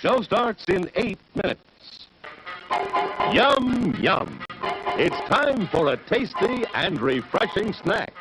Show starts in 8 minutes. Yum, yum. It's time for a tasty and refreshing snack.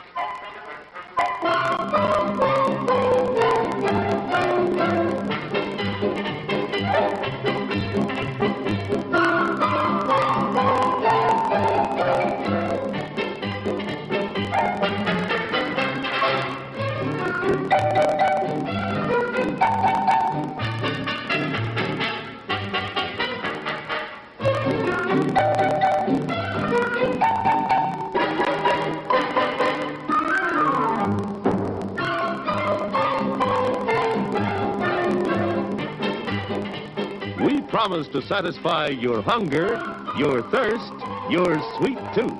We promise to satisfy your hunger, your thirst, your sweet tooth.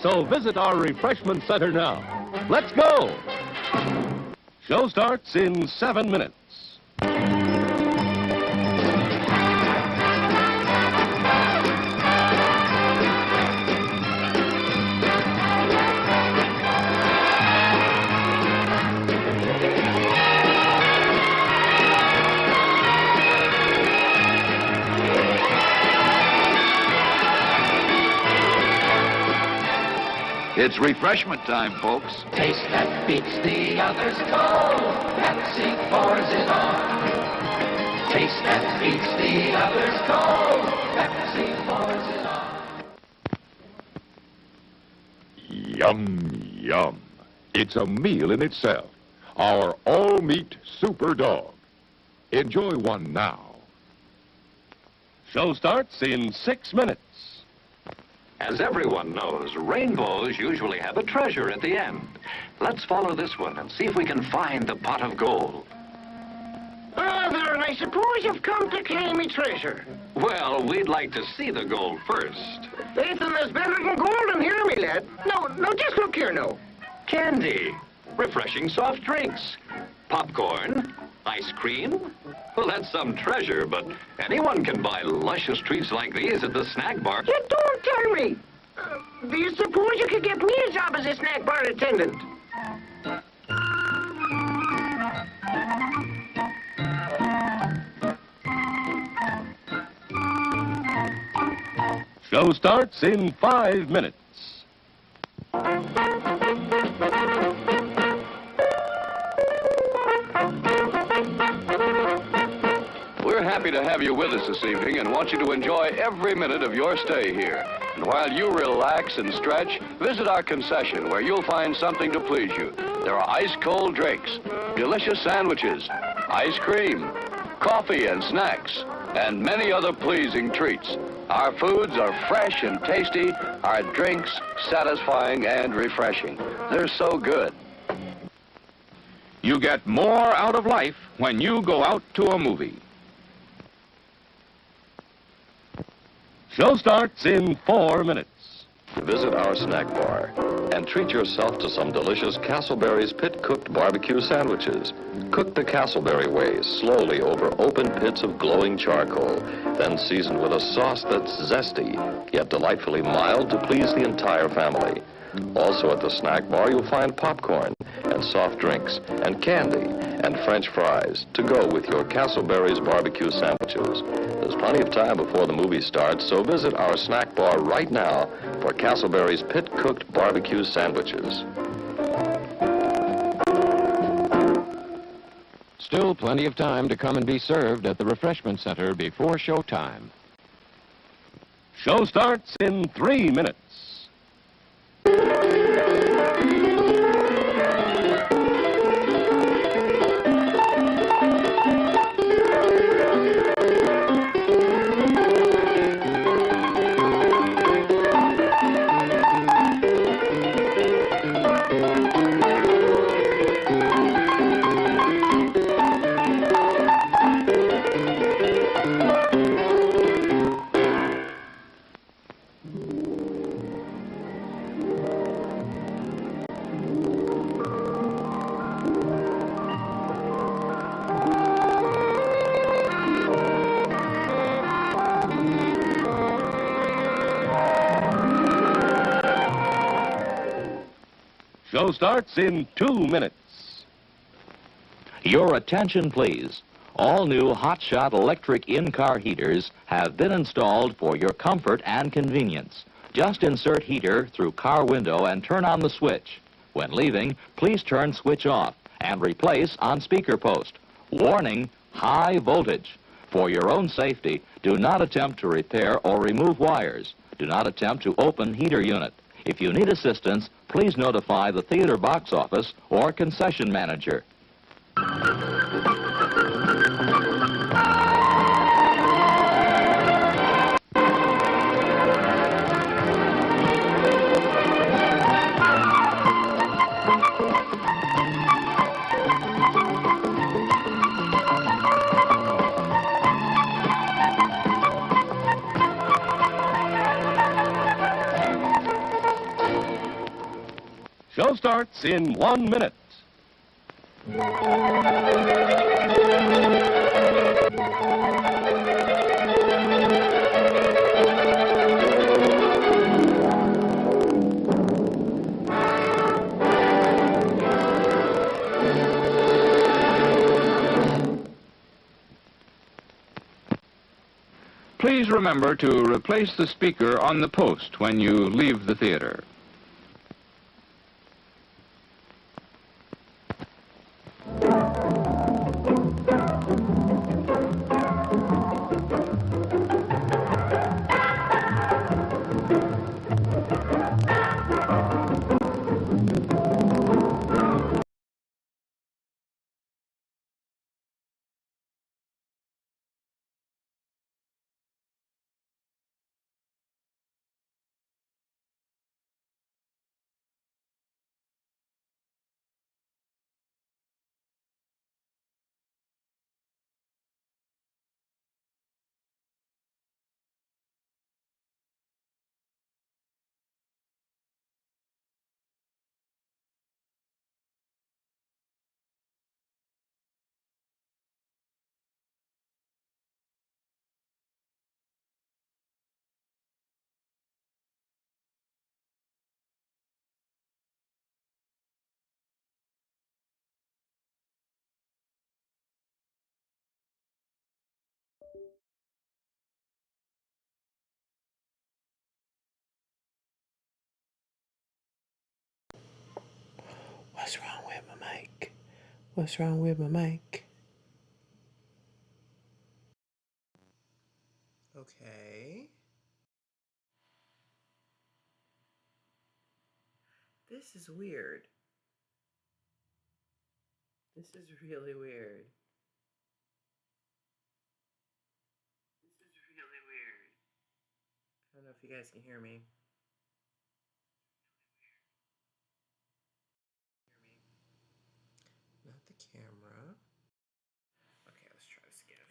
So visit our refreshment center now. Let's go! Show starts in 7 minutes. It's refreshment time, folks. Taste that beats the others cold. Pepsi pours it on. Taste that beats the others cold. Pepsi pours it on. Yum, yum. It's a meal in itself. Our all-meat super dog. Enjoy one now. Show starts in 6 minutes. As everyone knows, rainbows usually have a treasure at the end. Let's follow this one and see if we can find the pot of gold. Ah, there, and I suppose you've come to claim me treasure. Well, we'd like to see the gold first. Faith, and there's better than gold in here, me lad. No, just look here now. Candy, refreshing soft drinks, popcorn, ice cream. Well, that's some treasure, but anyone can buy luscious treats like these at the snack bar. You don't tell me. Do you suppose you could get me a job as a snack bar attendant? Show starts in 5 minutes. We're happy to have you with us this evening and want you to enjoy every minute of your stay here. And while you relax and stretch, visit our concession where you'll find something to please you. There are ice-cold drinks, delicious sandwiches, ice cream, coffee and snacks, and many other pleasing treats. Our foods are fresh and tasty, our drinks satisfying and refreshing. They're so good. You get more out of life when you go out to a movie. Show starts in 4 minutes. Visit our snack bar and treat yourself to some delicious Castleberry's pit-cooked barbecue sandwiches. Cook the Castleberry way, slowly over open pits of glowing charcoal, then seasoned with a sauce that's zesty, yet delightfully mild to please the entire family. Also at the snack bar, you'll find popcorn and soft drinks and candy and French fries to go with your Castleberry's barbecue sandwiches. There's plenty of time before the movie starts, so visit our snack bar right now for Castleberry's pit-cooked barbecue sandwiches. Still plenty of time to come and be served at the refreshment center before showtime. Show starts in 3 minutes. Show starts in 2 minutes. Your attention, please. All new hotshot electric in-car heaters have been installed for your comfort and convenience. Just insert heater through car window and turn on the switch. When leaving, please turn switch off and replace on speaker post. Warning, high voltage. For your own safety, do not attempt to repair or remove wires. Do not attempt to open heater unit. If you need assistance, please notify the theater box office or concession manager. Show starts in 1 minute. Please remember to replace the speaker on the post when you leave the theater. What's wrong with my mic? What's wrong with my mic? Okay. This is weird. This is really weird. This is really weird. I don't know if you guys can hear me. Not the camera. Okay, let's try this again.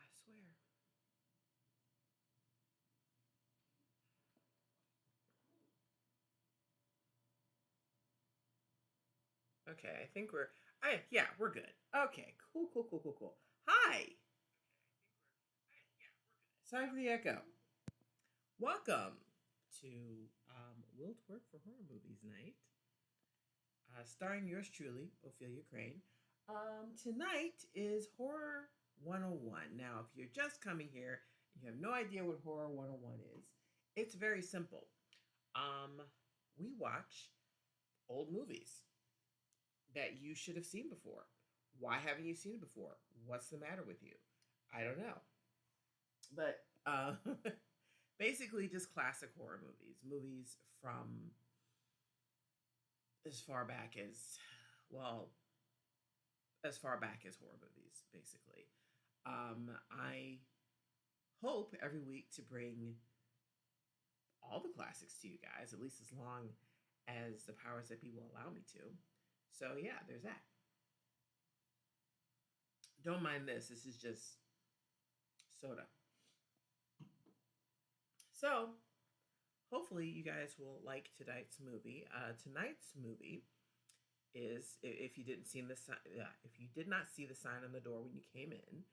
I swear. Okay, I think yeah, we're good. Okay, cool. Hi. Sorry for the echo. Welcome to Will Twerk for Horror Movies Night, starring yours truly, Ophelia Crane. Tonight is Horror 101. Now, if you're just coming here and you have no idea what Horror 101 is, it's very simple. We watch old movies that you should have seen before. Why haven't you seen it before? What's the matter with you? I don't know. But basically just classic horror movies from as far back as, well, as far back as horror movies, basically. I hope every week to bring all the classics to you guys, at least as long as the powers that be will allow me to. So yeah, there's that. Don't mind this. This is just soda. So hopefully you guys will like tonight's movie. Tonight's movie is, if you didn't see if you did not see the sign on the door when you came in,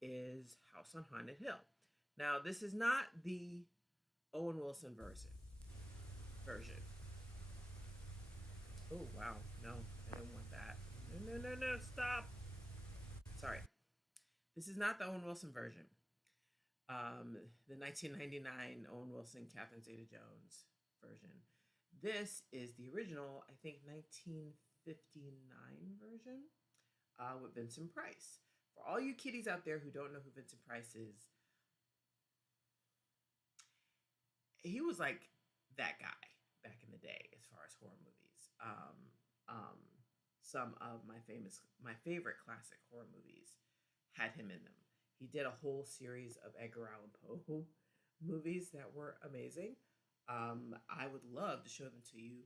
is House on Haunted Hill. Now, this is not the Owen Wilson version. Oh wow, no, I didn't want that. No, stop. Sorry, this is not the Owen Wilson version. The 1999 Owen Wilson, Catherine Zeta-Jones version. This is the original, I think, 1959 version with Vincent Price. For all you kiddies out there who don't know who Vincent Price is, he was like that guy back in the day as far as horror movies. Some of my favorite classic horror movies had him in them. He did a whole series of Edgar Allan Poe movies that were amazing. I would love to show them to you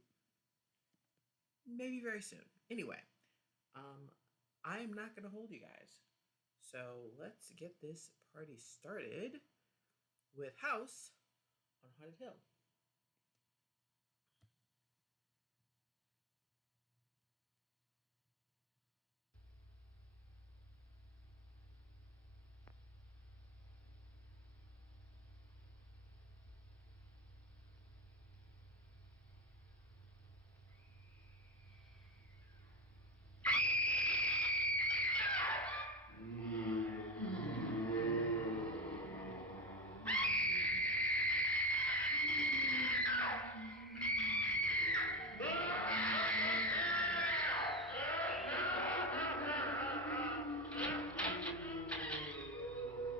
maybe very soon. Anyway, I am not going to hold you guys. So let's get this party started with House on Haunted Hill.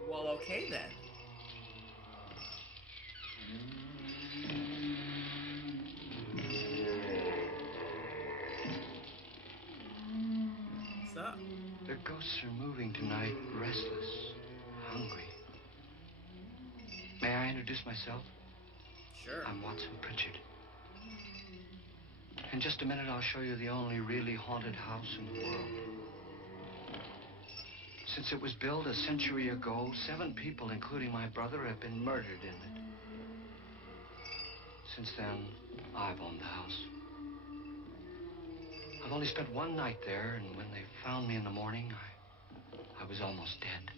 Well, okay then. What's up? The ghosts are moving tonight, restless, hungry. May I introduce myself? Sure. I'm Watson Pritchard. In just a minute, I'll show you the only really haunted house in the world. Since it was built a century ago, 7 people, including my brother, have been murdered in it. Since then, I've owned the house. I've only spent one night there, and when they found me in the morning, I was almost dead.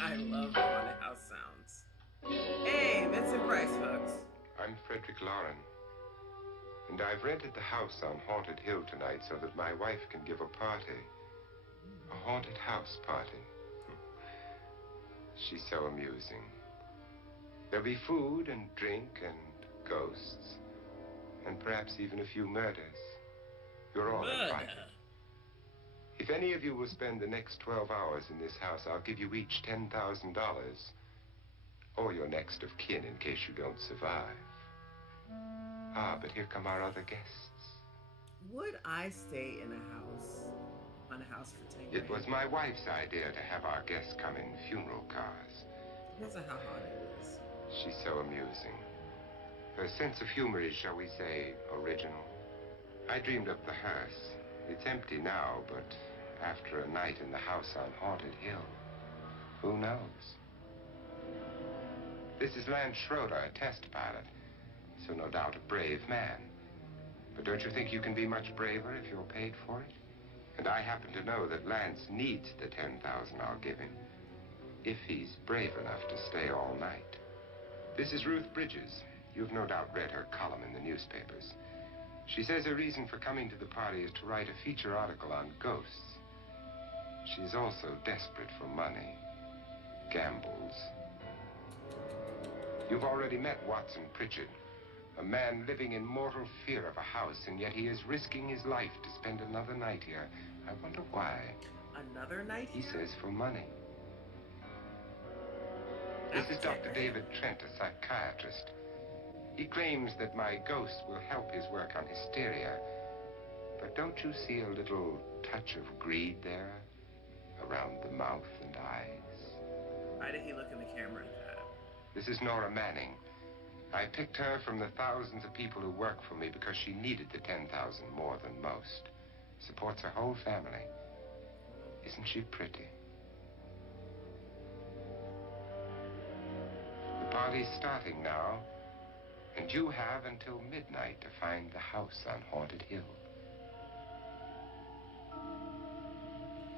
I love how haunted house sounds. Hey, Vincent Price, folks. I'm Frederick Lauren, and I've rented the house on Haunted Hill tonight so that my wife can give a party. A haunted house party. She's so amusing. There'll be food and drink and ghosts, and perhaps even a few murders. You're all invited. If any of you will spend the next 12 hours in this house, I'll give you each $10,000, or your next of kin in case you don't survive. Ah, but here come our other guests. Would I stay in on a house for 10 It was my wife's idea to have our guests come in funeral cars. Depends on how haunted it is. She's so amusing. Her sense of humor is, shall we say, original. I dreamed up the hearse. It's empty now, but after a night in the house on Haunted Hill, who knows? This is Lance Schroeder, a test pilot, so no doubt a brave man. But don't you think you can be much braver if you're paid for it? And I happen to know that Lance needs the $10,000 I'll give him, if he's brave enough to stay all night. This is Ruth Bridges. You've no doubt read her column in the newspapers. She says her reason for coming to the party is to write a feature article on ghosts. She's also desperate for money, gambles. You've already met Watson Pritchard, a man living in mortal fear of a house, and yet he is risking his life to spend another night here. I wonder why. Another night He here? says for money. This is Dr. David Trent, a psychiatrist. He claims that my ghost will help his work on hysteria. But don't you see a little touch of greed there? Around the mouth and eyes? Why did he look in the camera like that? This is Nora Manning. I picked her from the thousands of people who work for me because she needed the $10,000 more than most. Supports her whole family. Isn't she pretty? The party's starting now, and you have until midnight to find the house on Haunted Hill.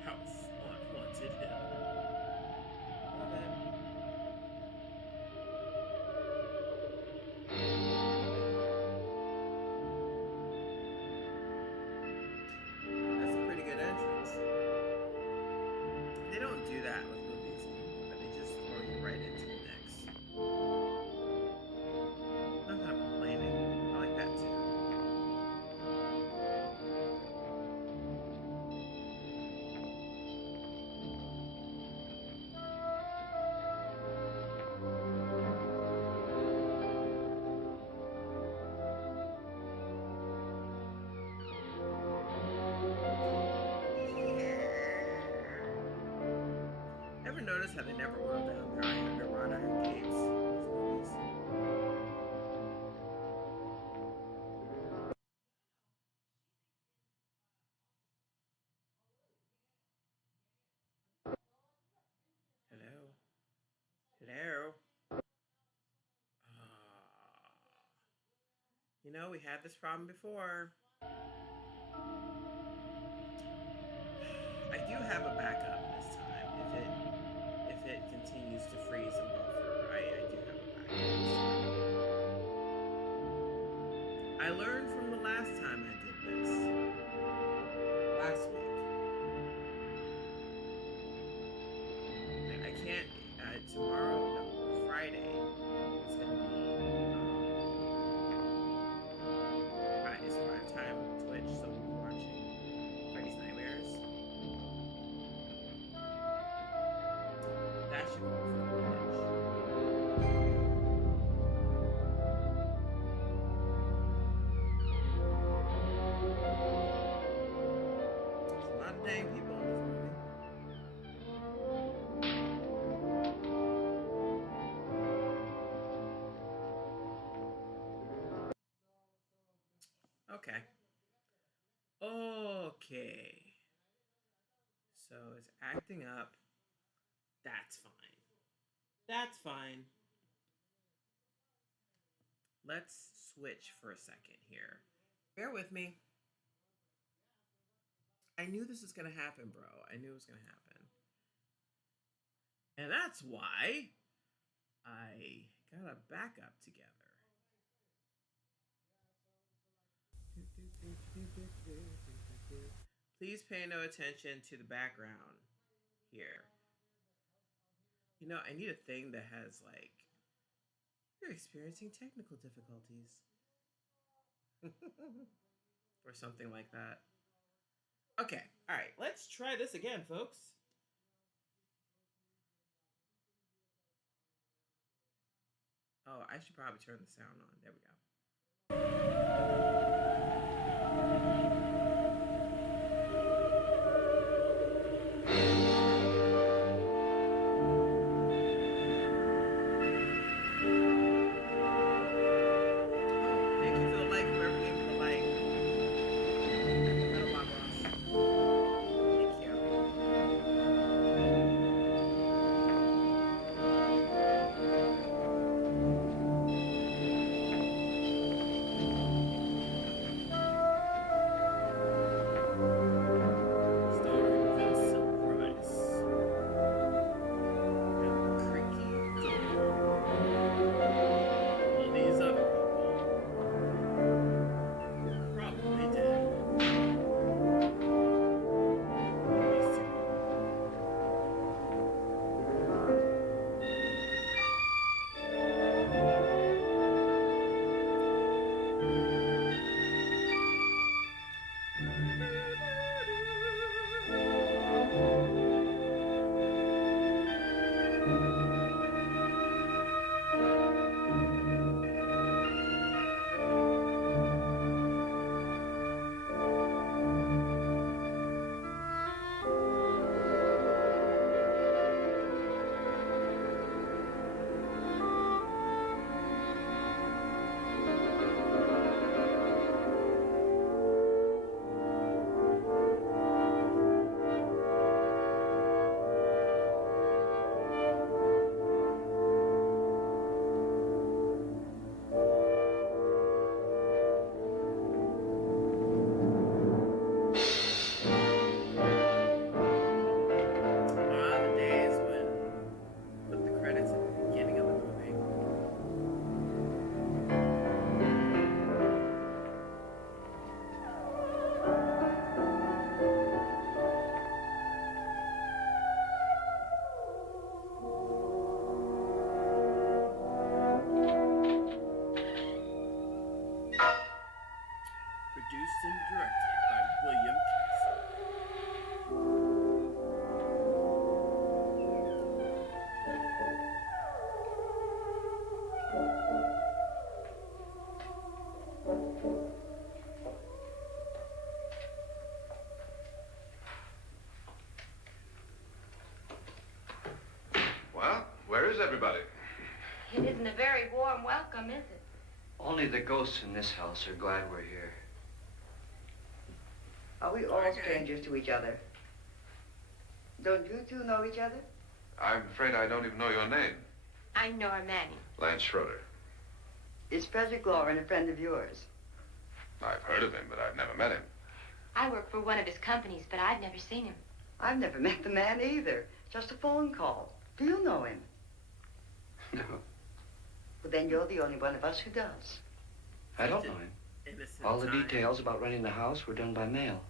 House on Haunted Hill. notice how they never oil down their wrought iron gates in these movies? Hello? Hello? You know, we had this problem before. I do have a backup this time. If it continues to freeze and buffer, I do have a backup this time. I learned from the last time I did this. Last week. I can't, tomorrow, no, Friday, it's going to be, it's prime time Twitch, so we'll be watching Freddy's Nightmares. That should go off the edge. There's a lot of dang people in this movie. Okay. Okay. So it's acting up. That's fine. That's fine. Let's switch for a second here. Bear with me. I knew this was going to happen, bro. I knew it was going to happen. And that's why I got a backup together. Please pay no attention to the background here. You know, I need a thing that has, like, you're experiencing technical difficulties. Or something like that. Okay, all right, let's try this again, folks. Oh, I should probably turn the sound on. There we go. Where's everybody? It isn't a very warm welcome, is it? Only the ghosts in this house are glad we're here. Are we all strangers to each other? Don't you two know each other? I'm afraid I don't even know your name. I'm Nora Manning. Lance Schroeder. Is Frederick Lauren a friend of yours? I've heard of him, but I've never met him. I work for one of his companies, but I've never seen him. I've never met the man either. Just a phone call. Do you know him? No, Well, then you're the only one of us who does. I don't know him. All the details about renting the house were done by mail.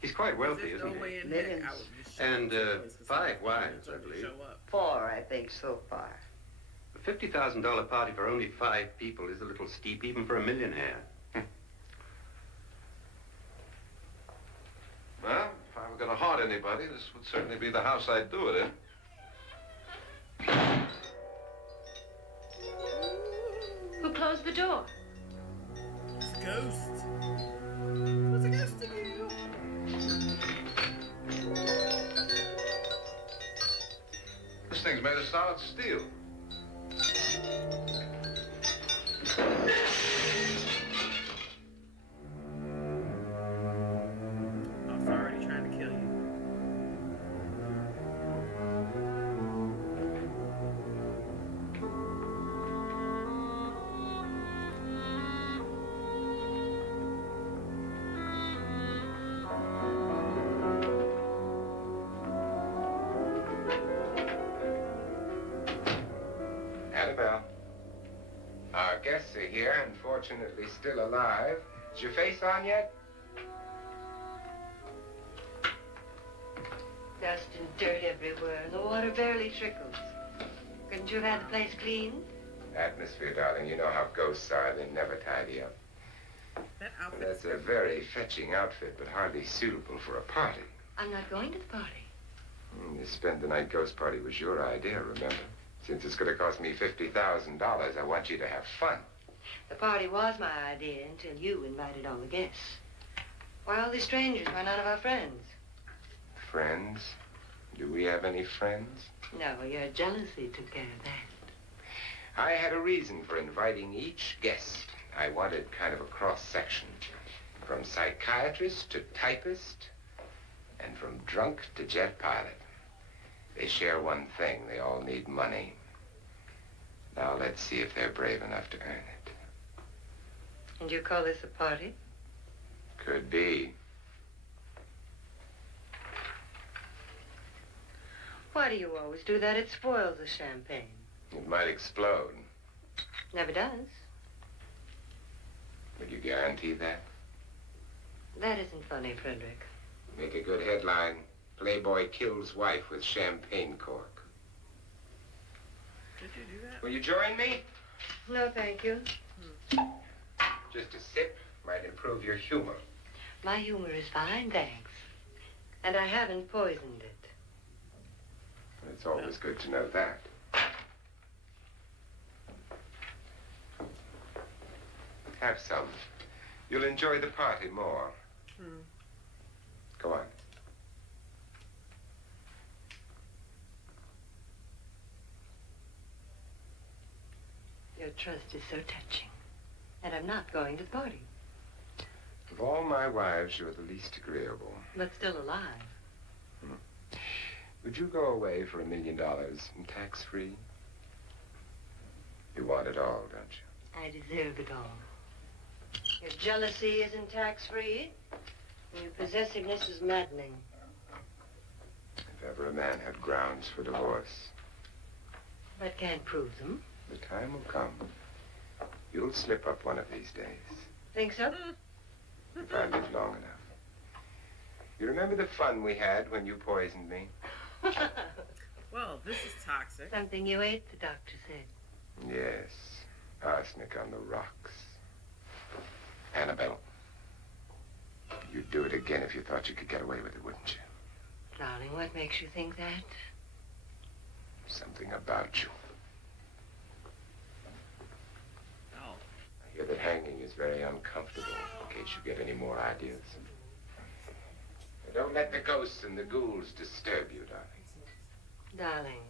He's quite wealthy, isn't he? Millions. And 5 wives, I believe. 4, I think, so far. A $50,000 party for only 5 people is a little steep, even for a millionaire. Well, if I were going to haunt anybody, this would certainly be the house I'd do it in. Who closed the door? It's a ghost. What's a ghost to do? This thing's made of solid steel. I'm already trying to kill you. Annabelle. Our guests are here, unfortunately still alive. Is your face on yet? Dust and dirt everywhere, and the water barely trickles. Couldn't you have had the place cleaned? Atmosphere, darling. You know how ghosts are. They never tidy up. That outfit. That's a very fetching outfit, but hardly suitable for a party. I'm not going to the party. The spend-the-night ghost party was your idea, remember? Since it's going to cost me $50,000, I want you to have fun. The party was my idea until you invited all the guests. Why, all these strangers were none of our friends. Friends? Do we have any friends? No, your jealousy took care of that. I had a reason for inviting each guest. I wanted kind of a cross-section. From psychiatrist to typist, and from drunk to jet pilot. They share one thing. They all need money. Now let's see if they're brave enough to earn it. And you call this a party? Could be. Why do you always do that? It spoils the champagne. It might explode. Never does. Would you guarantee that? That isn't funny, Frederick. Make a good headline. Playboy kills wife with champagne cork. Did you do that? Will you join me? No, thank you. Just a sip might improve your humor. My humor is fine, thanks. And I haven't poisoned it. It's always good to know that. Have some. You'll enjoy the party more. Go on. Your trust is so touching. And I'm not going to the party. Of all my wives, you're the least agreeable. But still alive. Would you go away for $1 million and tax-free? You want it all, don't you? I deserve it all. Your jealousy isn't tax-free. And your possessiveness is maddening. If ever a man had grounds for divorce, But can't prove them. the time will come. You'll slip up one of these days. Think so? If I live long enough. You remember the fun we had when you poisoned me? Well, this is toxic. Something you ate, the doctor said. Yes. Arsenic on the rocks. Annabelle, you'd do it again if you thought you could get away with it, wouldn't you? Darling, what makes you think that? Something about you. Oh. I hear that hanging is very uncomfortable, in case you get any more ideas. Don't let the ghosts and the ghouls disturb you, darling. Darling,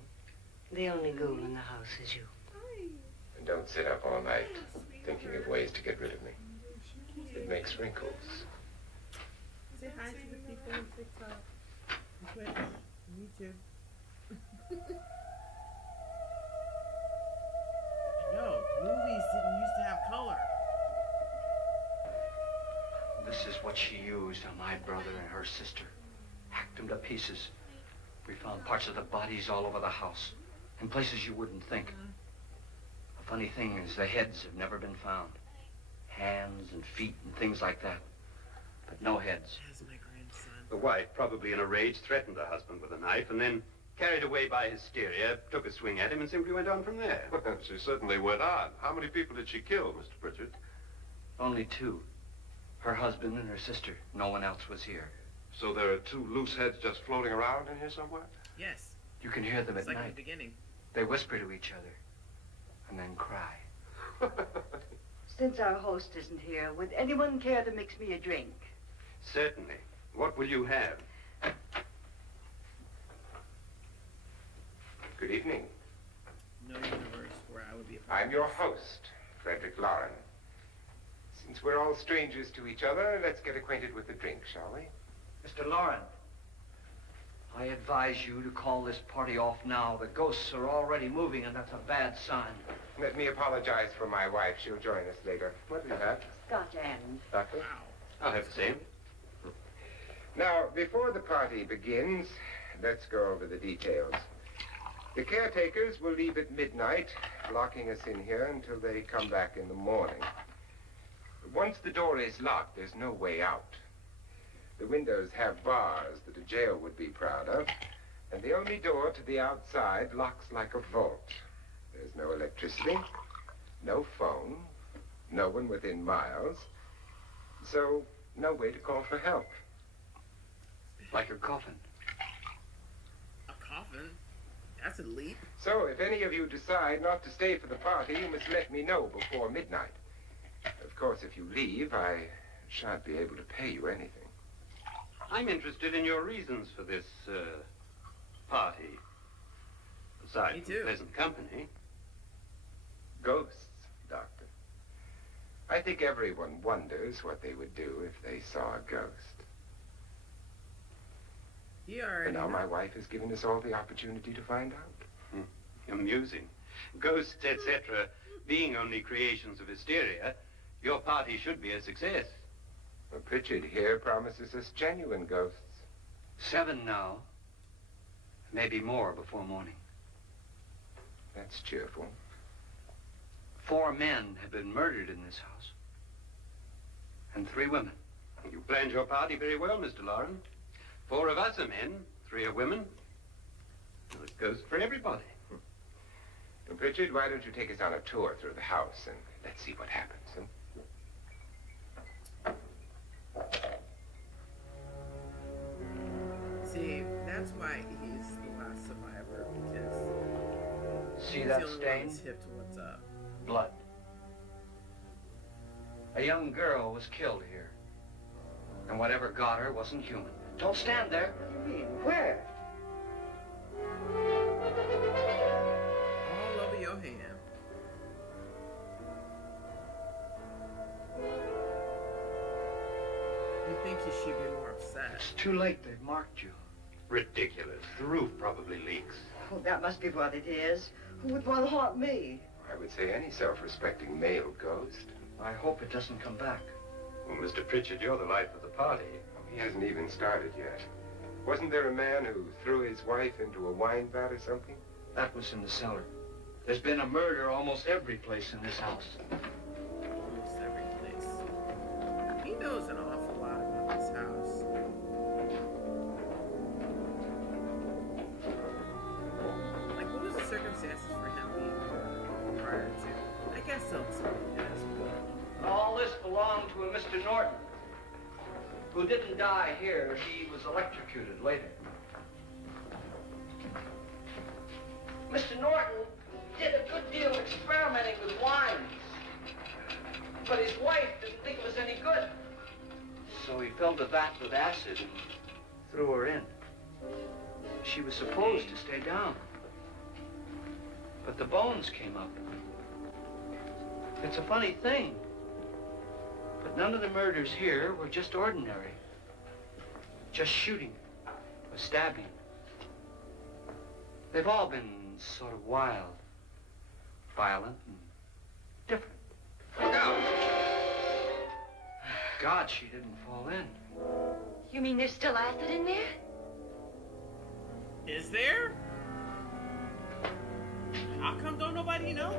The only ghoul in the house is you. And don't sit up all night thinking of ways to get rid of me. It makes wrinkles. Say hi to the people on TikTok, Twitch, YouTube. No, movies didn't used to have color. This is what she used on my brother and her sister. Hacked them to pieces. We found parts of the bodies all over the house, in places you wouldn't think. The funny thing is the heads have never been found. Hands and feet and things like that. But no heads. That's my grandson. The wife, probably in a rage, threatened her husband with a knife and then, carried away by hysteria, took a swing at him and simply went on from there. Well, she certainly went on. How many people did she kill, Mr. Pritchard? Only two. Her husband and her sister. No one else was here. So there are two loose heads just floating around in here somewhere? Yes. You can hear them It's at like night. in the beginning. They whisper to each other and then cry. Since our host isn't here, would anyone care to mix me a drink? Certainly. What will you have? Good evening. No universe where I would be. I'm your host, Frederick Lauren. Since we're all strangers to each other, let's get acquainted with the drink, shall we? Mr. Lauren, I advise you to call this party off now. The ghosts are already moving, and that's a bad sign. Let me apologize for my wife. She'll join us later. What do you have? Scotch and. Doctor? I'll have the same. Now, before the party begins, let's go over the details. The caretakers will leave at midnight, locking us in here until they come back in the morning. Once the door is locked, there's no way out. The windows have bars that a jail would be proud of, and the only door to the outside locks like a vault. There's no electricity, no phone, no one within miles, so no way to call for help. Like a coffin. A coffin? That's a leap. So if any of you decide not to stay for the party, you must let me know before midnight. Of course, if you leave, I shan't be able to pay you anything. I'm interested in your reasons for this, party. Aside from pleasant company. Ghosts, Doctor. I think everyone wonders what they would do if they saw a ghost. And now my wife has given us all the opportunity to find out. Amusing. Ghosts, etc., being only creations of hysteria, your party should be a success. Well, Pritchard here promises us genuine ghosts. 7 now. Maybe more before morning. That's cheerful. 4 men have been murdered in this house. And 3 women. You planned your party very well, Mr. Lauren. 4 of us are men, 3 are women. Well, it goes for everybody. And Pritchard, why don't you take us on a tour through the house and let's see what happens, huh? See, that's why he's the last survivor, because See he's that the only stain? one that's hip to what's up. Blood. A young girl was killed here. And whatever got her wasn't human. Don't stand there. What do you mean? Where? All over your hand. You think he should be more upset? It's too late. They've marked you. Ridiculous. The roof probably leaks. Oh, that must be what it is. Who would want to haunt me? I would say any self-respecting male ghost. I hope it doesn't come back. Well, Mr. Pritchard, you're the life of the party. He hasn't even started yet. Wasn't there a man who threw his wife into a wine vat or something? That was in the cellar. There's been a murder almost every place in this house. Almost every place. He knows an awful lot about this house. Like, what was the circumstances for him being murdered prior to? I guess they'll explain it as we go. All this belonged to a Mr. Norton, who didn't die here. He was electrocuted later. Mr. Norton did a good deal of experimenting with wines, but his wife didn't think it was any good. So he filled the vat with acid and threw her in. She was supposed to stay down. But the bones came up. It's a funny thing. But none of the murders here were just ordinary. Just shooting or stabbing. They've all been sort of wild, violent, and different. Look out! God, she didn't fall in. You mean there's still acid in there? Is there? How come don't nobody know?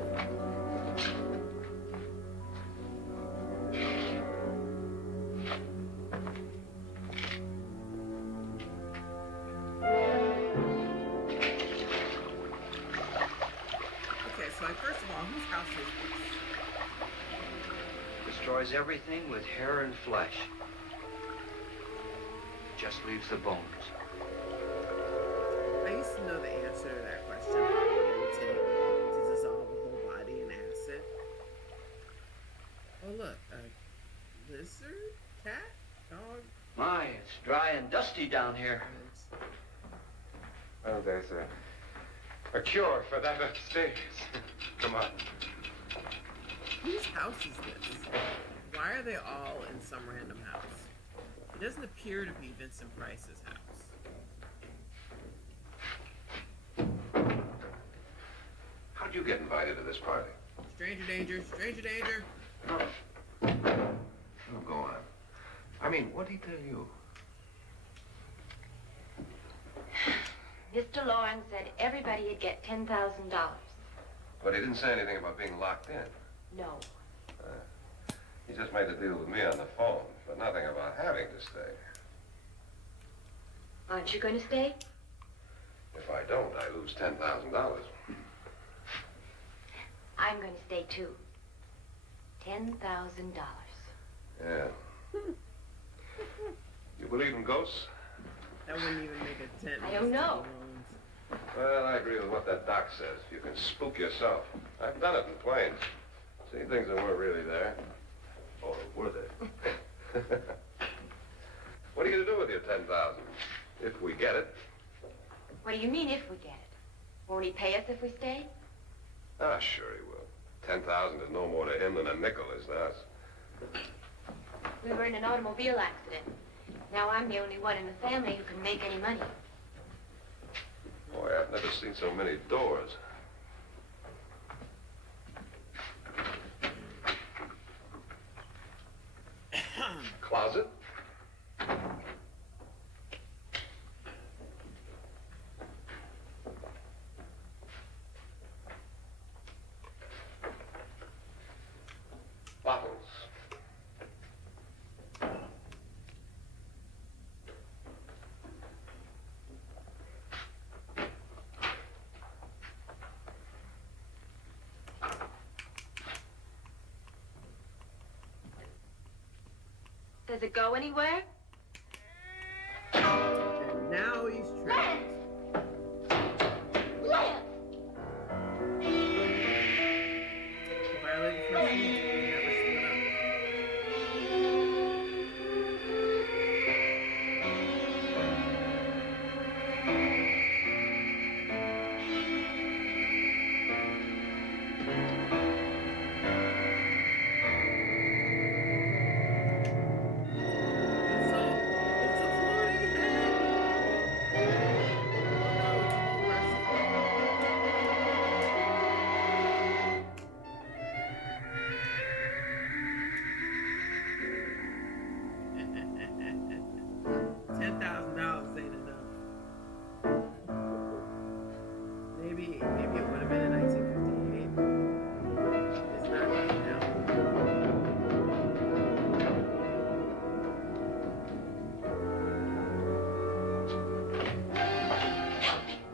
Okay, so first of all, whose house is this? Destroys everything with hair and flesh. Just leaves the bones. I used to know the answer to that question. What it would take to dissolve a whole body in acid. Oh look, a lizard, cat, dog. My, it's dry and dusty down here. Well, there's a cure for that upstairs. Come on. Whose house is this? Why are they all in some random house? It doesn't appear to be Vincent Price's house. How'd you get invited to this party? Stranger danger, stranger danger. Oh, go on. I mean, what'd he tell you? Mr. Loring said everybody'd get $10,000. But he didn't say anything about being locked in. No. He just made the deal with me on the phone, but nothing about having to stay. Aren't you going to stay? If I don't, I lose $10,000. I'm going to stay too. $10,000. Yeah. You believe in ghosts? That wouldn't even make a tent. I don't know. Well, I agree with what that doc says. You can spook yourself. I've done it in planes. Seen things that weren't really there. Or were they? What are you going to do with your $10,000? If we get it. What do you mean if we get it? Won't he pay us if we stay? Ah, sure he will. 10,000 is no more to him than a nickel is to us. We were in an automobile accident. Now I'm the only one in the family who can make any money. Boy, I've never seen so many doors. Closet? Bottles. Does it go anywhere? And now he's trapped. Lance! Violated first rule. Never split up. It's a floating head. $10,000 ain't enough. Maybe it would have been in 1958. It's not right now.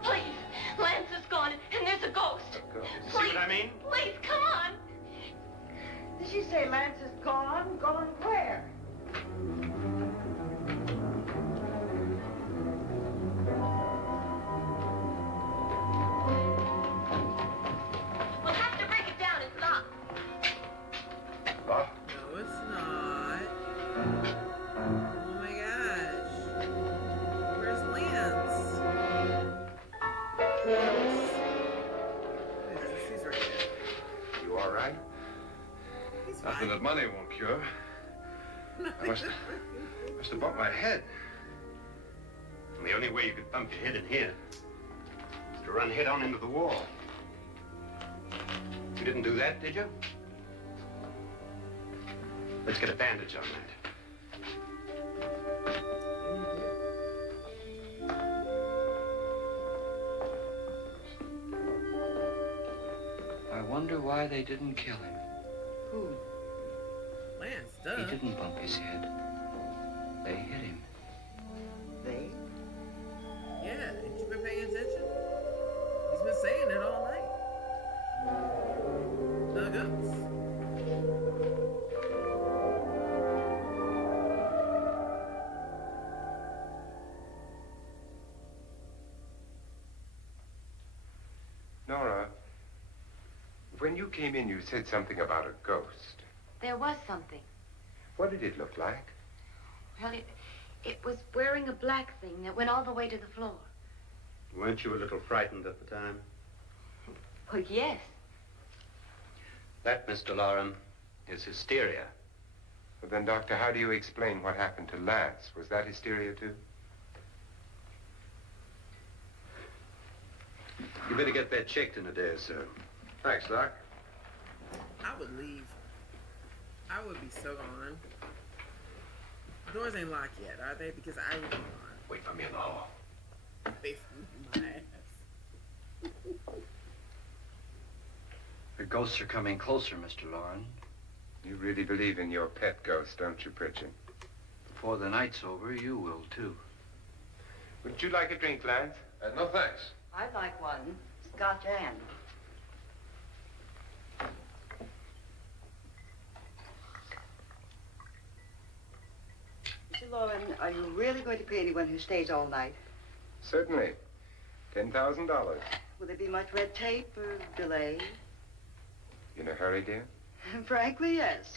Please! Lance is gone and there's a ghost. See what I mean? Please, come on! Did she say Lance is gone? Gone where? all right. Nothing that money won't cure. I must have bumped my head. And the only way you could bump your head in here is to run head on into the wall. You didn't do that, did you? Let's get a bandage on that. I wonder why they didn't kill him. Who? Lance, duh. He didn't bump his head. They hit him. They? Yeah, ain't you been paying attention? He's been saying it all night. The ghost. Nora, when you came in, you said something about a ghost. There was something. What did it look like? Well, it was wearing a black thing that went all the way to the floor. Weren't you a little frightened at the time? Well, yes. That, Mr. Loren, is hysteria. Well, then, Doctor, how do you explain what happened to Lance? Was that hysteria, too? You better get that checked in a day or so. Thanks, Doc. I would leave. I would be so gone. The doors ain't locked yet, are they? Because I would be gone. Wait for me in the hall. Wait for my ass. The ghosts are coming closer, Mr. Loren. You really believe in your pet ghost, don't you, Pritchard? Before the night's over, you will, too. Would you like a drink, Lance? No, thanks. I'd like one. Scotch and. Mr. Loren, are you really going to pay anyone who stays all night? Certainly. $10,000. Will there be much red tape or delay? In a hurry, dear? Frankly, yes.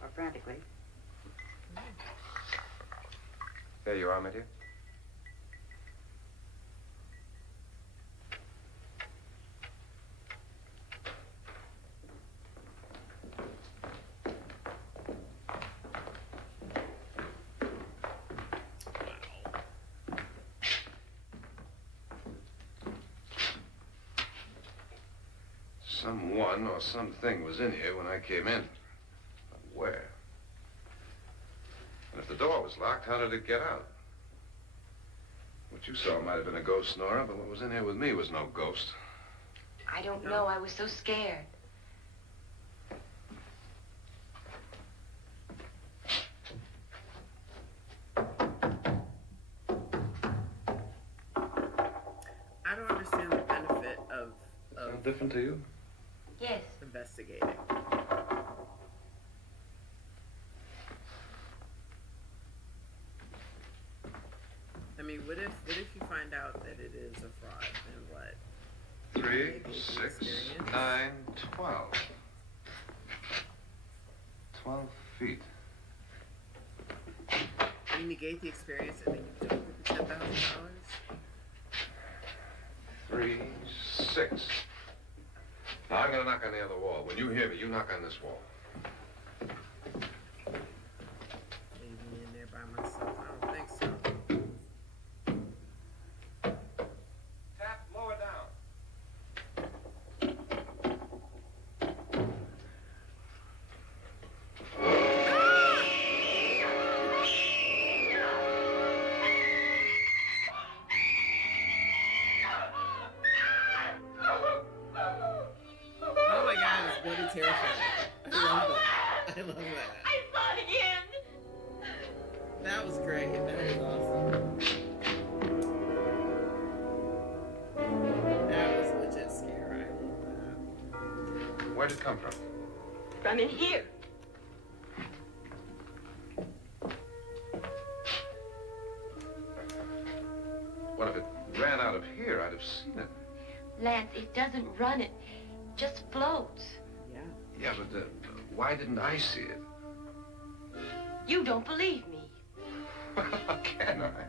Or frantically. There you are, my dear. Someone or something was in here when I came in. But where? And if the door was locked, how did it get out? What you saw might have been a ghost, Nora, but what was in here with me was no ghost. I don't know. I was so scared. I don't understand the benefit of Sound different to you? Yes. Investigating. I mean, what if you find out that it is a fraud? Then what? 3, 6, 9, 12. 12 feet. You negate the experience and then you don't get the $10,000? 3, 6. Now, I'm going to knock on the other wall. When you hear me, you knock on this wall. Leave me in there by myself. I don't think so. Tap lower down. Oh my God, it's bloody terrifying. I love that. I love that. I saw it again. That was great. That was awesome. That was legit scary. I love that. Where'd it come from? From in here. What if it ran out of here? I'd have seen it. Lance, it doesn't run. It just floats. Yeah. Yeah, but why didn't I see it? You don't believe me. How can I?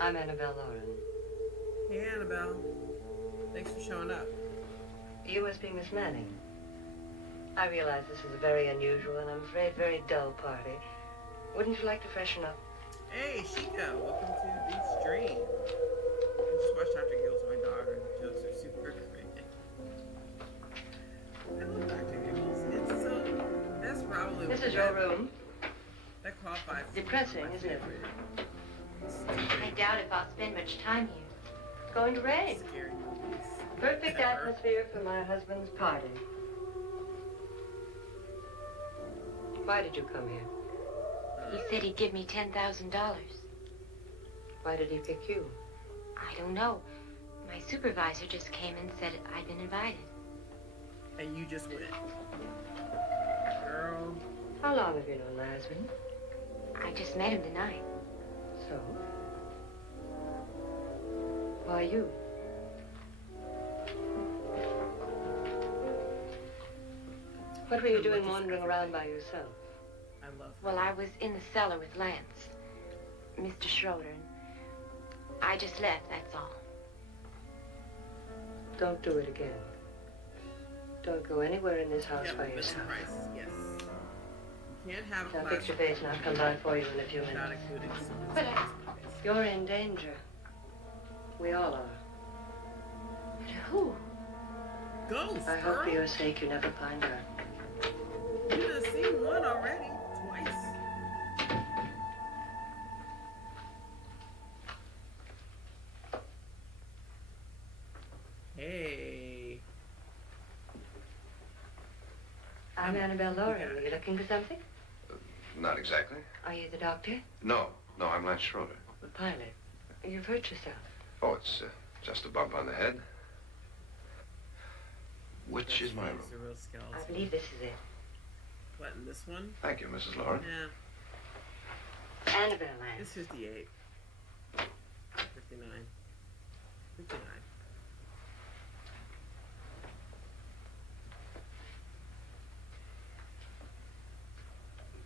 I'm Annabelle Lauren. Hey, Annabelle. Thanks for showing up. You must be Miss Manning. I realize this is a very unusual and I'm afraid very dull party. Wouldn't you like to freshen up? Hey, Chico. Welcome to the stream. I just watched Dr. Giggles with my daughter. The jokes are super great. I love Dr. Giggles. It's so... That's probably... This is your room. That qualifies. Depressing, isn't it? I doubt if I'll spend much time here. It's going to rain. Scary movies. Perfect atmosphere for my husband's party. Why did you come here? He said he'd give me $10,000. Why did he pick you? I don't know. My supervisor just came and said I'd been invited. And you just went. Girl. How long have you known my husband? I just met him tonight. So? Why you? What were you doing wandering around by yourself? I love her. Well, I was in the cellar with Lance, Mr. Schroeder, and I just left, that's all. Don't do it again. Don't go anywhere in this house by Vincent yourself. Price, yes. You can't have a Now fix your face and I'll come by for you in a few minutes. Not including But you're in danger. We all are. But who? Ghost, I hope for your sake you never find out. You done seen one already. Twice. Hey. I'm Annabelle Lauren. Are you looking for something? Not exactly. Are you the doctor? No, I'm Lance Schroeder. The pilot. You've hurt yourself. Oh, it's just a bump on the head. Which is my room? It's a real skeleton. I believe this is it. What, in this one? Thank you, Mrs. Lauren. Yeah. Annabelle Lance. It's 58. 59. 59.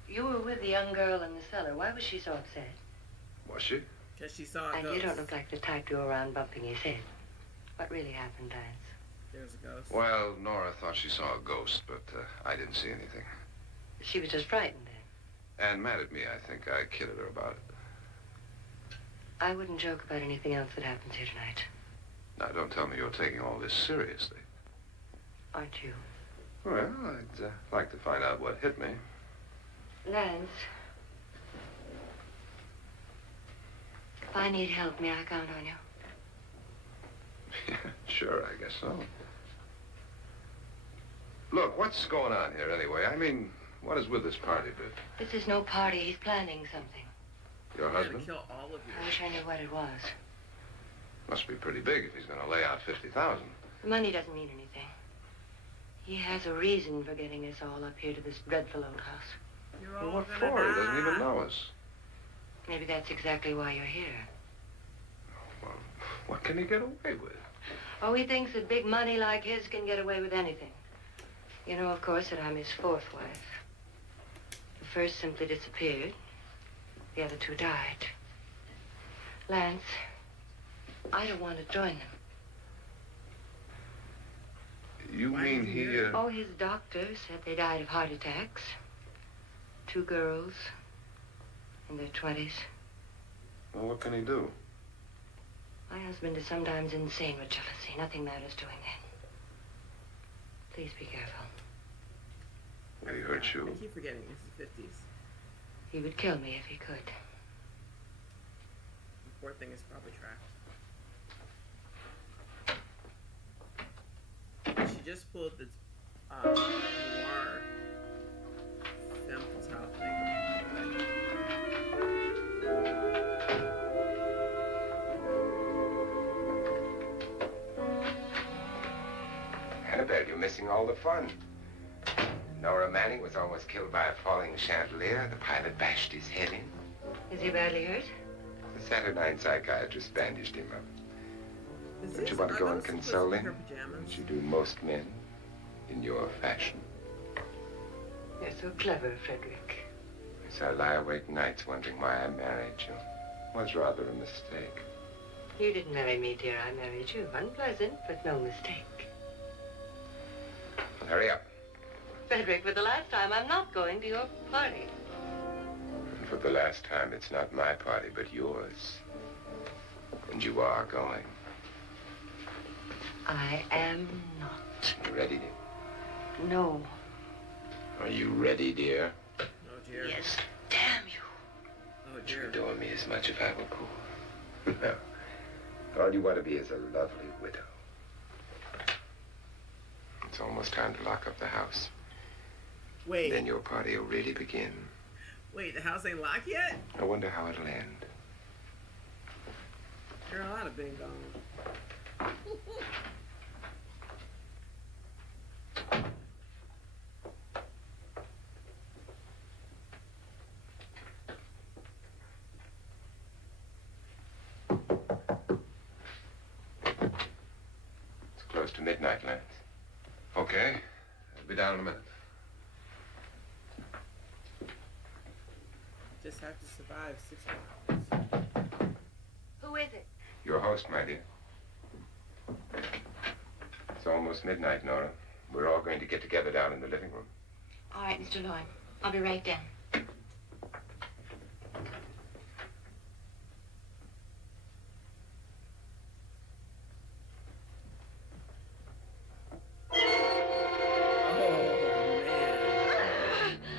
You were with the young girl in the cellar. Why was she so upset? Was she? Because she saw a And ghost. you don't look like the type to go around bumping his head. What really happened, Lance? There's a ghost. Well, Nora thought she saw a ghost, but I didn't see anything. She was just frightened then. And mad at me, I think. I kidded her about it. I wouldn't joke about anything else that happens here tonight. Now, don't tell me you're taking all this seriously. Aren't you? Well, I'd like to find out what hit me. Lance. If I need help, may I count on you? Sure, I guess so. Look, what's going on here anyway? I mean, what is with this party bit? This is no party. He's planning something. Your husband? Kill all of you. I wish I knew what it was. Must be pretty big if he's going to lay out 50,000. Money doesn't mean anything. He has a reason for getting us all up here to this dreadful old house. You're Well, all what gonna for? He doesn't die. even know us. Maybe that's exactly why you're here. Well, what can he get away with? Oh, he thinks that big money like his can get away with anything. You know, of course, that I'm his fourth wife. The first simply disappeared. The other two died. Lance, I don't want to join them. You mean he, Oh, his doctor said they died of heart attacks. 2 girls in their 20s. Well, what can he do? My husband is sometimes insane with jealousy. Nothing matters to him then. Please be careful. Did he hurt you? I keep forgetting this is 50s. He would kill me if he could. The poor thing is probably trapped. She just pulled the noir femme fatale thing. Annabelle, you're missing all the fun. Nora Manning was almost killed by a falling chandelier. The pilot bashed his head in. Is he badly hurt? The Saturnine psychiatrist bandaged him up. Don't you want to go and console him? As you do most men, in your fashion. You're so clever, Frederick. Yes, I lie awake nights wondering why I married you. was rather a mistake. You didn't marry me, dear. I married you. Unpleasant, but no mistake. Well, hurry up. Frederick, for the last time, I'm not going to your party. And for the last time, it's not my party, but yours. And you are going. I am not. You ready, dear? No. Are you ready, dear? Oh, dear. Yes. Damn you. Oh, dear. You adore me as much if I were poor. No. All you want to be is a lovely widow. It's almost time to lock up the house. Wait. Then your party will really begin. Wait, the house ain't locked yet? I wonder how it'll end. Girl, I'd have been gone. It's close to midnight, Lance. Okay. I'll be down in a minute. Just have to survive 6 hours. Who is it? Your host, my dear. It's almost midnight, Nora. We're all going to get together down in the living room. All right, Mr. Lloyd. I'll be right down.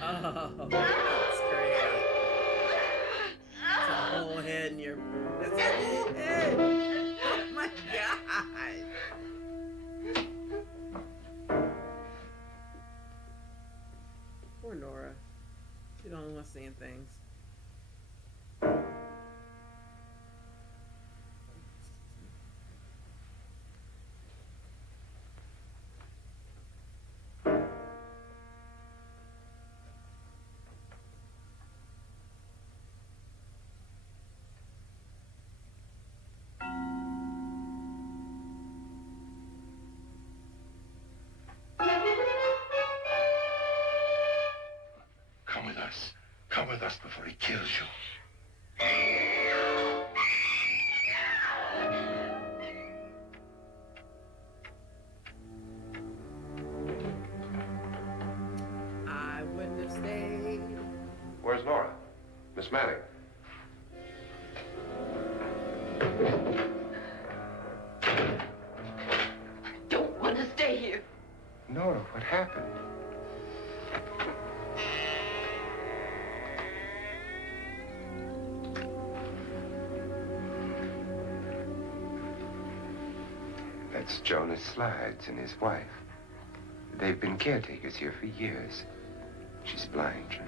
Oh, that's great. It's a whole head in your... That's a whole head! Oh, my God! Poor Nora. She don't want seeing things. Come with us. Come with us before he kills you. I wouldn't have stayed. Where's Nora? Miss Manning. Don't want to stay here. Nora, what happened? That's Jonas Slides and his wife. They've been caretakers here for years. She's blind, you know.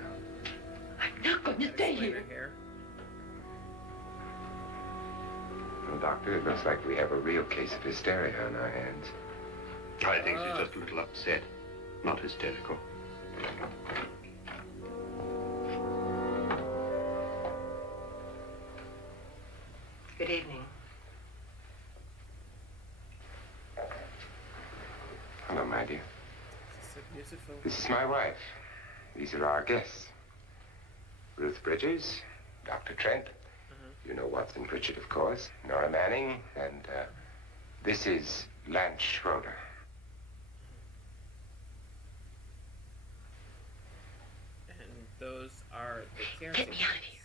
I'm not going to stay here. Well, Doctor, it looks like we have a real case of hysteria on our hands. I think she's just a little upset, not hysterical. Good evening. Hello, my dear. So beautiful. This is my wife. These are our guests. Ruth Bridges, Dr. Trent. You know Watson Pritchard, of course. Nora Manning, and this is Lance Schroeder. And those are the caretakers. Get me out of here.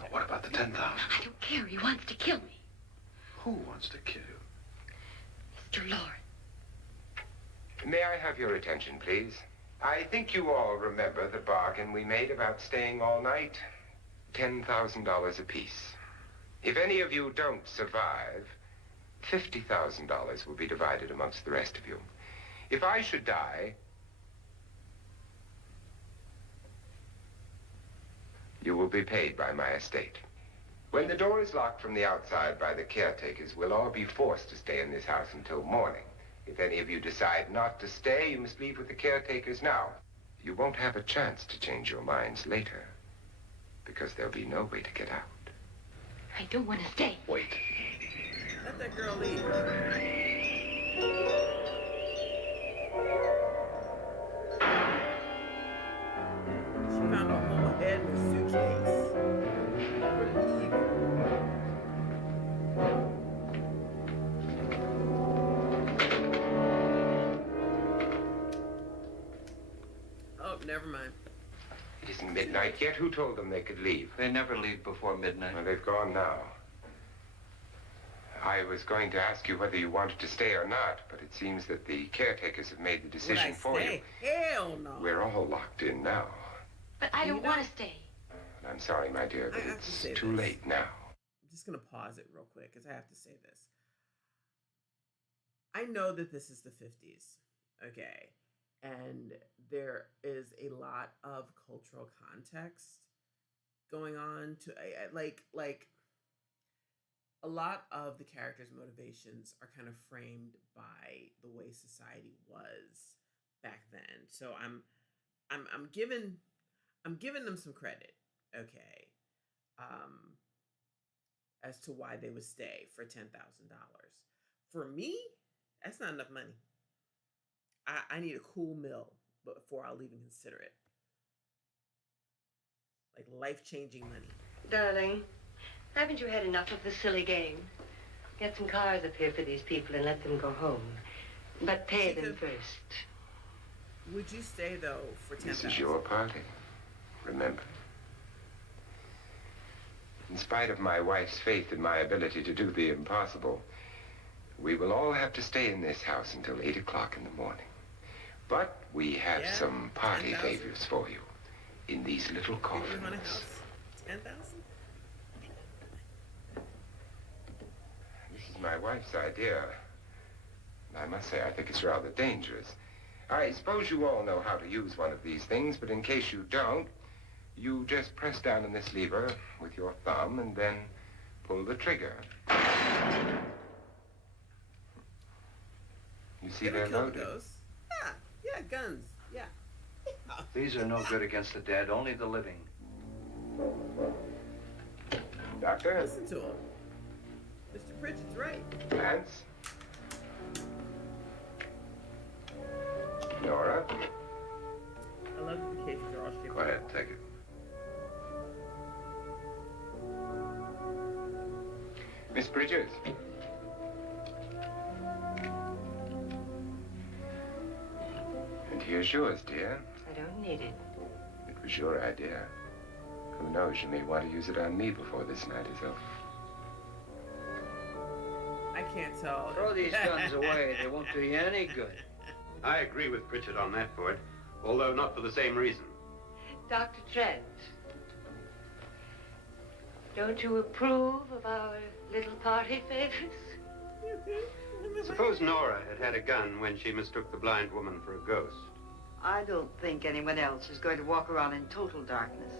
Now, what about the 10,000? I don't care. He wants to kill me. Who wants to kill you? Mr. Lord. May I have your attention, please? I think you all remember the bargain we made about staying all night. $10,000 apiece. If any of you don't survive, $50,000 will be divided amongst the rest of you. If I should die, you will be paid by my estate. When the door is locked from the outside by the caretakers, we'll all be forced to stay in this house until morning. If any of you decide not to stay, you must leave with the caretakers now. You won't have a chance to change your minds later, because there'll be no way to get out. I don't want to stay. Wait. Let that girl leave. She found a whole head in a suitcase. Evil. never mind. It isn't midnight yet. Who told them they could leave? They never leave before midnight. Well, they've gone now. I was going to ask you whether you wanted to stay or not, but it seems that the caretakers have made the decision for you. Hell no. We're all locked in now. But I don't want to stay. And I'm sorry, my dear, but it's too late now. I'm just going to pause it real quick because I have to say this. I know that this is the 50s, okay? And there is a lot of cultural context going on to like a lot of the characters' motivations are kind of framed by the way society was back then. So I'm giving them some credit, okay, as to why they would stay for $10,000. For me, that's not enough money. I need a cool meal before I'll even consider it. Like life-changing money. Darling, haven't you had enough of the silly game? Get some cars up here for these people and let them go home. But pay them first. Would you stay, though, for $10,000? This is your party, remember? In spite of my wife's faith in my ability to do the impossible, we will all have to stay in this house until 8 o'clock in the morning. But we have some party 10,000? favors for you in these little coffins. $10,000? This is my wife's idea. And I must say, I think it's rather dangerous. I suppose you all know how to use one of these things, but in case you don't, you just press down on this lever with your thumb and then pull the trigger. You see they're loaded. Yeah, guns. Yeah. These are no good against the dead, only the living. Doctor? Listen to him. Mr. Pritchard's right. Lance? Nora? I love that the cases are all shaped. Go ahead, take it. Miss Bridges? And here's yours, dear. I don't need it. It was your idea. Who knows, you may want to use it on me before this night is over. I can't tell. Throw these guns away. They won't do you any good. I agree with Pritchard on that point, although not for the same reason. Dr. Trent, don't you approve of our little party favors? Suppose Nora had had a gun when she mistook the blind woman for a ghost. I don't think anyone else is going to walk around in total darkness.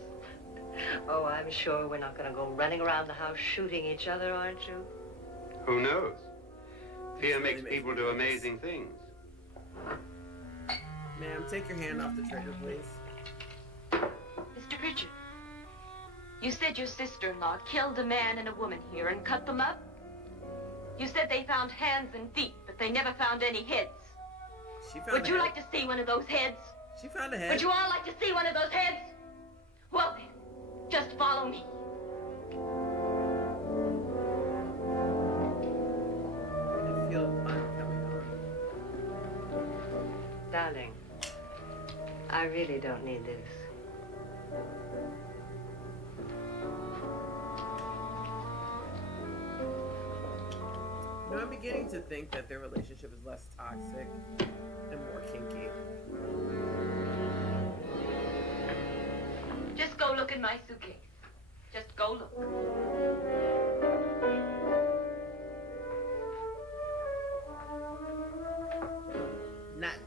Oh, I'm sure we're not going to go running around the house shooting each other, aren't you? Who knows? Fear makes people do amazing things. Ma'am, take your hand off the trigger, please. Mr. Pritchard, you said your sister-in-law killed a man and a woman here and cut them up? You said they found hands and feet, but they never found any heads. Would you like to see one of those heads? She found a head. Would you all like to see one of those heads? Well then, just follow me. I feel a pun coming on. Darling, I really don't need this. You know, I'm beginning to think that their relationship is less toxic and more kinky. Just go look in my suitcase. Just go look. None.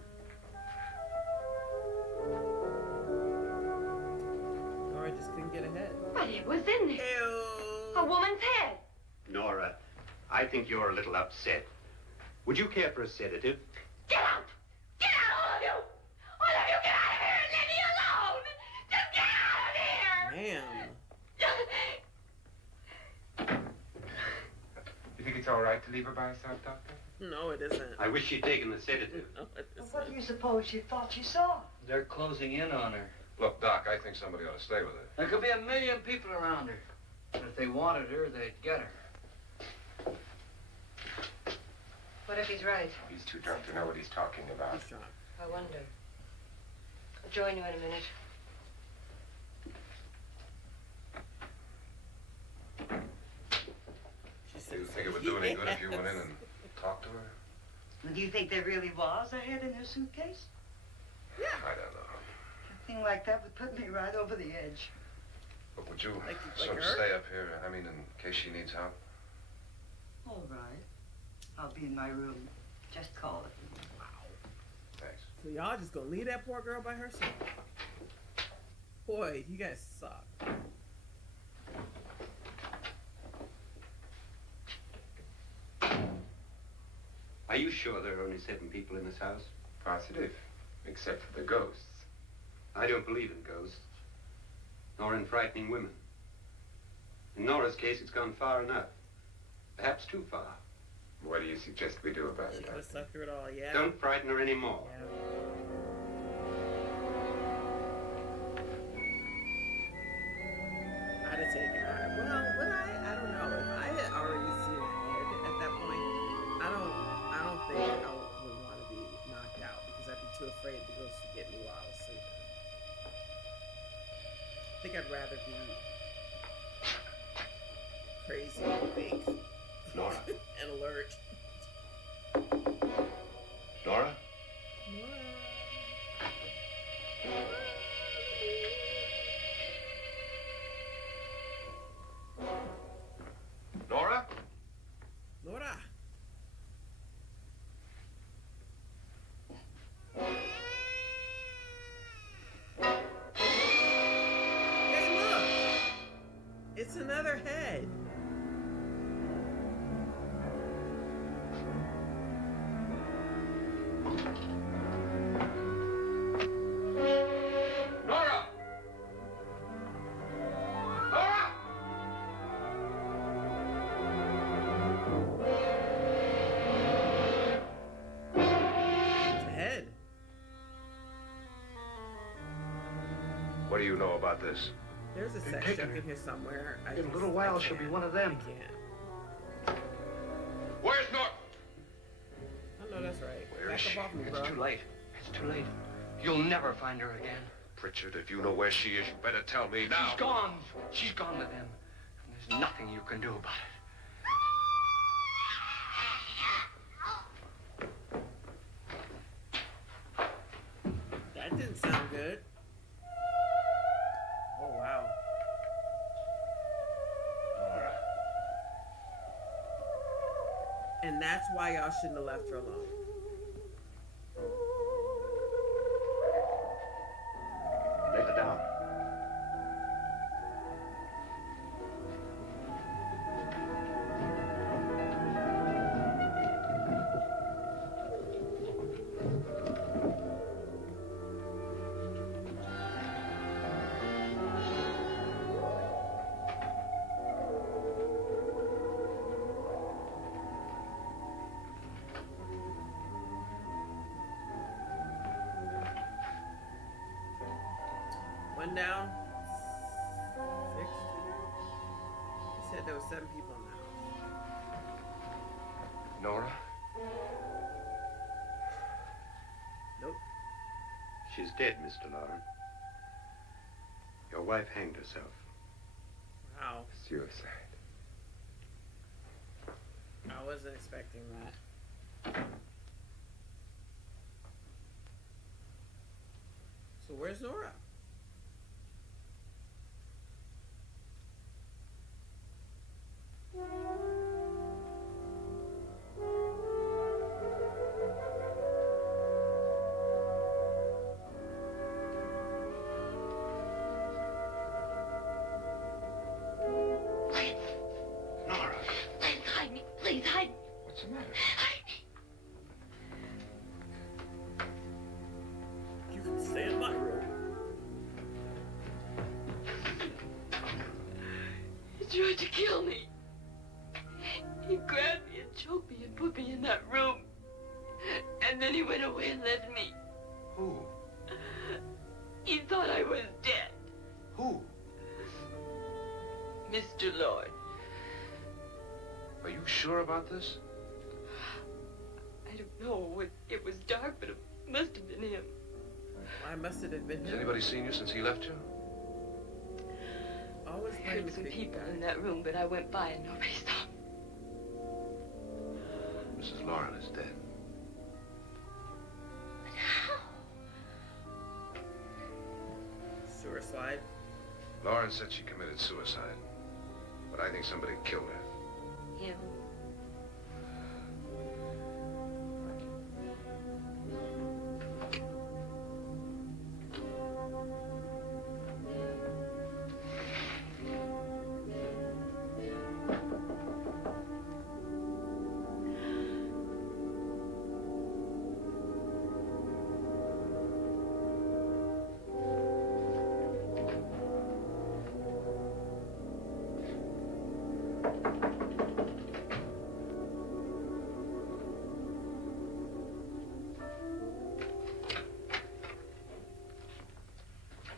Nora just couldn't get ahead. But it was in there. A woman's head. Nora, I think you're a little upset. Would you care for a sedative? Get out! Get out, all of you! All of you, get out of here and leave me alone! Just get out of here! Ma'am. You think it's all right to leave her by herself, Doctor? No, it isn't. I wish she'd taken the sedative. No, it isn't. What do you suppose she thought she saw? They're closing in on her. Look, Doc, I think somebody ought to stay with her. There could be 1,000,000 people around her. And if they wanted her, they'd get her. What if he's right? He's too drunk to know what he's talking about. He's drunk. I wonder. I'll join you in a minute. Do you think it would do any good if you went in and talked to her? Do you think there really was a head in her suitcase? Yeah. I don't know. A thing like that would put me right over the edge. But would you Like sort of her? stay up here, I mean, in case she needs help? All right. I'll be in my room. Just call it. Thanks. So y'all just gonna leave that poor girl by herself? Boy, you guys suck. Are you sure there are only 7 people in this house? Positive, except for the ghosts. I don't believe in ghosts, nor in frightening women. In Nora's case, it's gone far enough. Perhaps too far. What do you suggest we do about it? She was stuck through it all, yeah. Don't frighten her anymore. I'd have taken her. Well, would I? I don't know. If I had already seen a head at that point, I don't think I would want to be knocked out because I'd be too afraid the ghost would get me while I was sleeping. I think I'd rather be crazy and awake. Nora. And alert. Nora? Nora? Nora. Hey, look! It's another head. Nora! Nora! It's a head. What do you know about this? There's a They're sex taking joke her. in here somewhere. In a little while, she'll be one of them. I can't. Where's Nora? I know that's right. Where Back is she? up off me, It's bro. too late. It's too late. You'll never find her again. Pritchard, if you know where she is, you better tell me now. She's gone. She's gone with them. And there's nothing you can do about it. That didn't sound good. Oh, wow. And that's why y'all shouldn't have left her alone. Lay her down. One down. 6 to go. He said there were 7 people in the house. Nora? Nope. She's dead, Mr. Lauren. Your wife hanged herself. Wow. Suicide. I wasn't expecting that. So where's Nora? Nora. Please hide me. Please hide me. What's the matter? Hide me. You can stay in my room. He tried to kill me. He grabbed me and choked me and put me in that room. And then he went away and left me. Who? He thought I was dead. Who? Mr. Lord. Are you sure about this? I don't know. It was dark, but it must have been him. Why must it have been Has him? anybody seen you since he left you? Always I heard some people in that room, but I went by and nobody saw me. Mrs. Lauren is dead. Suicide? Lauren said she committed suicide, but I think somebody killed her. Him?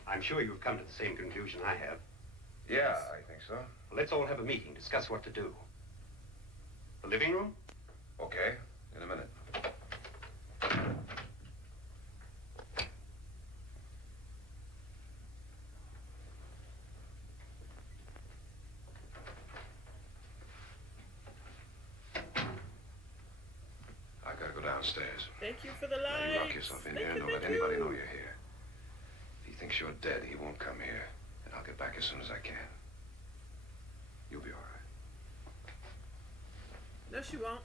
I'm sure you've come to the same conclusion I have. Yeah, I think so. Well, let's all have a meeting, discuss what to do. The living room? Okay, in a minute. I gotta go downstairs. Thank you for the Now, light. you lock yourself in here and don't let anybody know you're here. If he thinks you're dead, he won't come here. And I'll get back as soon as I can. You'll be all right. No, she won't.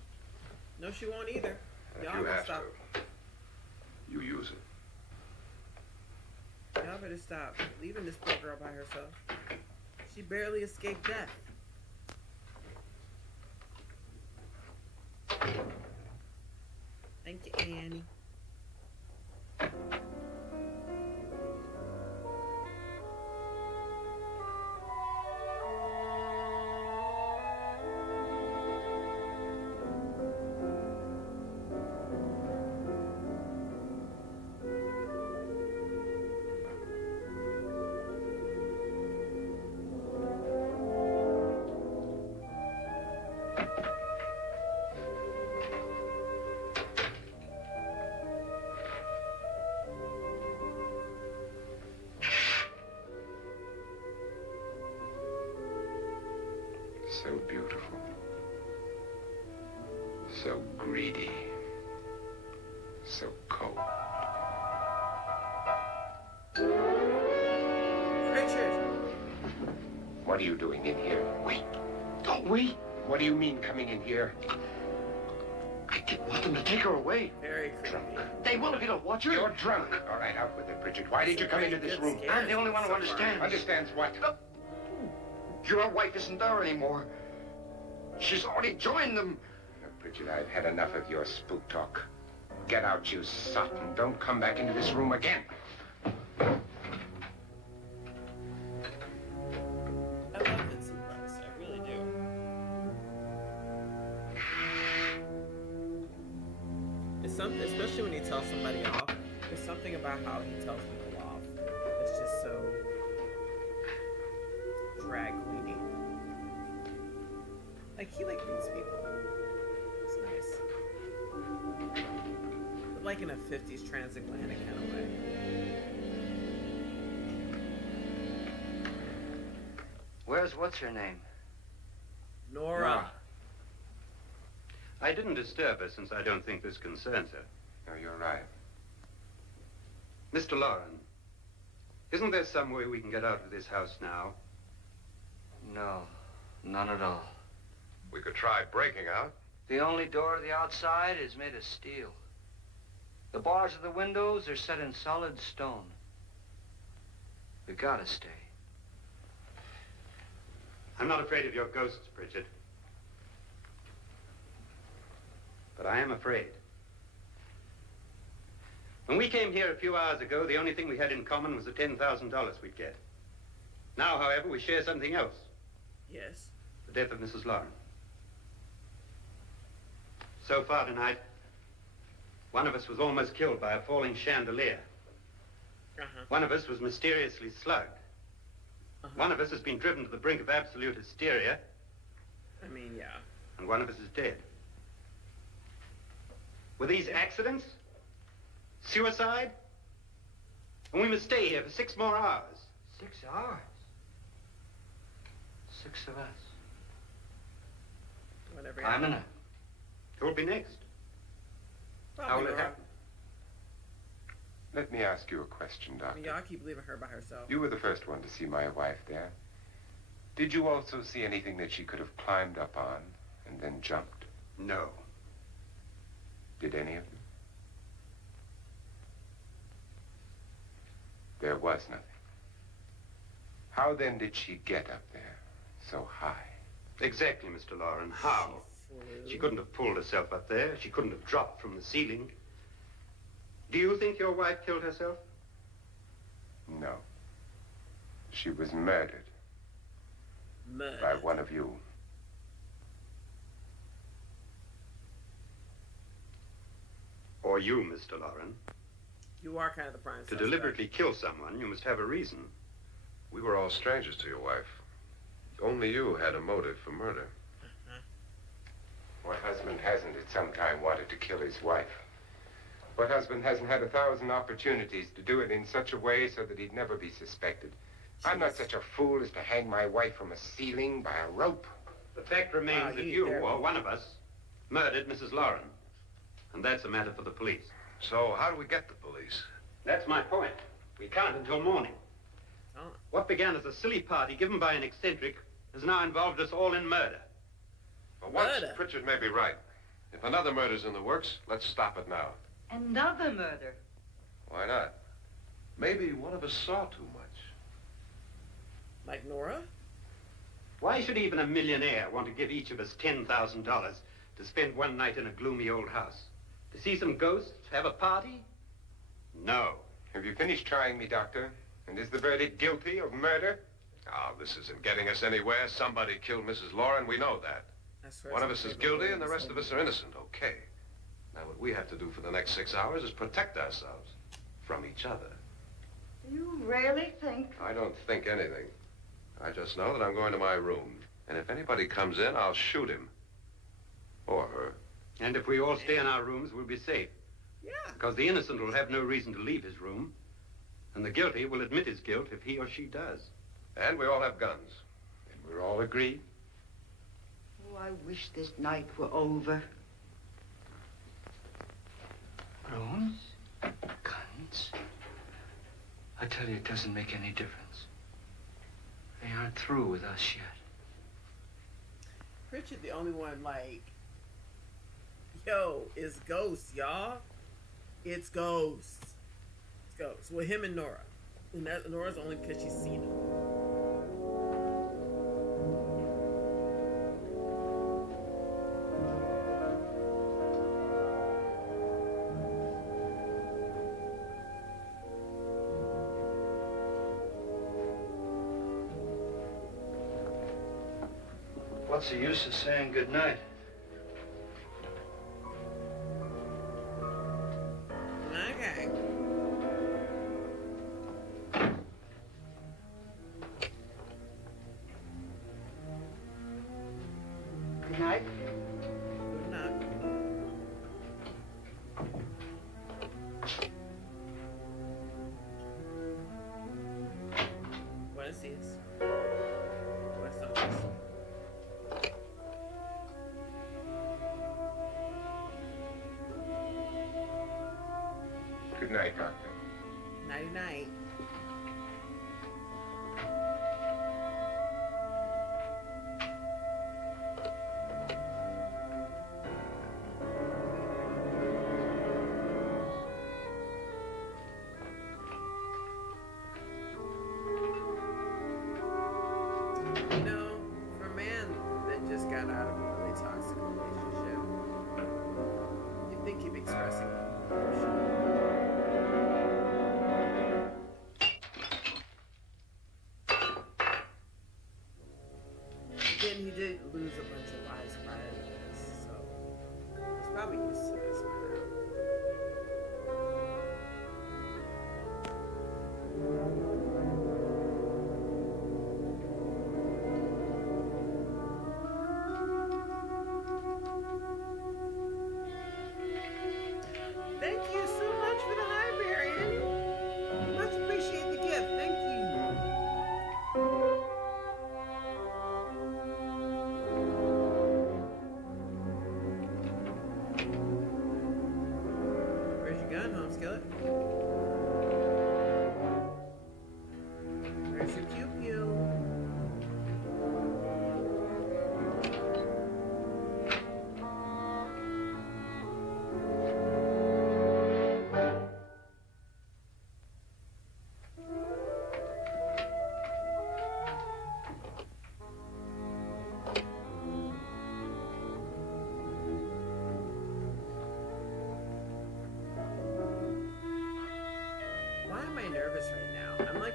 No, she won't either. And if Y'all you better have stop. to, you use it. Y'all better stop leaving this poor girl by herself. She barely escaped death. Thank you, Annie. So beautiful. So greedy. So cold. Richard! What are you doing in here? Wait. Don't wait. What do you mean coming in here? I didn't want them to take her away. Very drunk. They will if you don't watch her. You're drunk. All right, out with it, Bridget. Why did you come into this room? I'm the only one who understands. Understands what? Your wife isn't there anymore. She's already joined them. Bridget, I've had enough of your spook talk. Get out, you sot, and don't come back into this room again. I love Vincent Price. I really do. It's something, especially when he tells somebody off. There's something about how he tells people off. It's just so drag queeny. Like he reads people. It's nice. But like in a 50s transatlantic kind of way. Where's what's her name? Nora. I didn't disturb her since I don't think this concerns her. No, you're right. Mr. Lauren, isn't there some way we can get out of this house now? No, none at all. We could try breaking out. The only door to the outside is made of steel. The bars of the windows are set in solid stone. We gotta stay. I'm not afraid of your ghosts, Bridget. But I am afraid. When we came here a few hours ago, the only thing we had in common was the $10,000 we'd get. Now, however, we share something else. Yes. The death of Mrs. Lauren. So far tonight, one of us was almost killed by a falling chandelier. One of us was mysteriously slugged. One of us has been driven to the brink of absolute hysteria. I mean, yeah. And one of us is dead. Were these accidents? Suicide? And we must stay here for 6 more hours. 6 hours? 6 of us. Whatever. I'm in it. Who'll be next? How will it happen? Let me ask you a question, Doctor. Y'all keep leaving her by herself. You were the first one to see my wife there. Did you also see anything that she could have climbed up on and then jumped? No. Did any of you? There was nothing. How then did she get up there so high? Exactly, Mr. Loren. How? She couldn't have pulled herself up there. She couldn't have dropped from the ceiling. Do you think your wife killed herself? No. She was murdered. Murdered? By one of you. Or you, Mr. Loren. You are kind of the prime To suspect. deliberately kill someone, you must have a reason. We were all strangers to your wife. Only you had a motive for murder. What husband hasn't at some time wanted to kill his wife? What husband hasn't had 1,000 opportunities to do it in such a way so that he'd never be suspected? I'm not such a fool as to hang my wife from a ceiling by a rope. The fact remains that you, or one of us, murdered Mrs. Loren. And that's a matter for the police. So how do we get the police? That's my point. We can't until morning. What began as a silly party given by an eccentric has now involved us all in murder. For once, Pritchard may be right. If another murder's in the works, let's stop it now. Another murder? Why not? Maybe one of us saw too much. Like Nora? Why should even a millionaire want to give each of us $10,000 to spend one night in a gloomy old house? To see some ghosts, have a party? No. Have you finished trying me, Doctor? And is the verdict guilty of murder? Oh, this isn't getting us anywhere. Somebody killed Mrs. Loren. We know that. One of us is guilty and the rest of us are innocent. Okay. Now, what we have to do for the next 6 hours is protect ourselves from each other. You really think? I don't think anything. I just know that I'm going to my room. And if anybody comes in, I'll shoot him. Or her. And if we all stay in our rooms, we'll be safe. Yeah. Because the innocent will have no reason to leave his room. And the guilty will admit his guilt if he or she does. And we all have guns. And we're all agreed? Oh, I wish this night were over. Rooms? Guns? I tell you, it doesn't make any difference. They aren't through with us yet. Pritchard, the only one, like, yo, it's ghosts, y'all. It's ghosts. It's ghosts. Well, him and Nora. And that, Nora's only because she's seen him. What's the use of saying goodnight? Okay. Good night. Good night. What is this? What's up? Good night, Doctor. Nighty night. You know, for a man that just got out of a really toxic relationship, you'd think he'd be expressing emotion. Again, he did lose a bunch of lives prior to this, so he's probably used to this by now. Thank you so much for the Highberry. Much appreciated.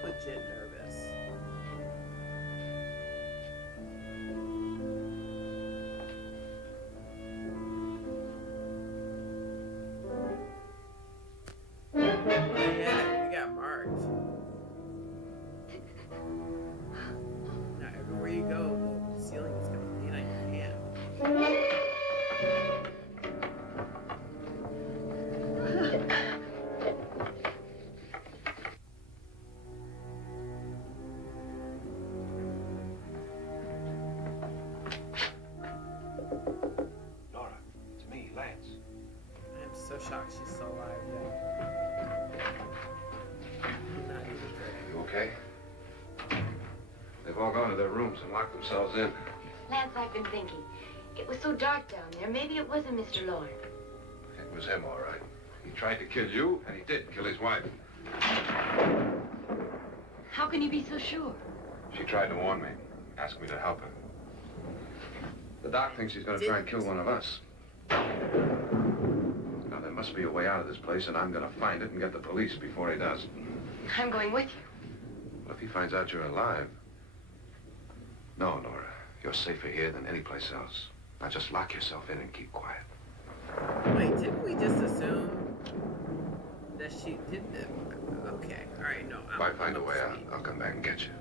like legit nervous. Oh yeah, you got marked. Now everywhere you go, the ceiling is gonna bleed on your hand. Nora, it's me, Lance. I'm so shocked she's still alive. I'm not even kidding. You okay? They've all gone to their rooms and locked themselves in. Lance, I've been thinking. It was so dark down there. Maybe it wasn't Mr. Lorne. It was him, all right. He tried to kill you, and he did kill his wife. How can you be so sure? She tried to warn me, asked me to help her. The doc thinks he's going to try and kill one of us. Now, there must be a way out of this place, and I'm going to find it and get the police before he does. I'm going with you. Well, if he finds out you're alive... No, Nora. You're safer here than any place else. Now just lock yourself in and keep quiet. Wait, didn't we just assume that she did it? Okay, all right, no. If I find a way out, I'll come back and get you.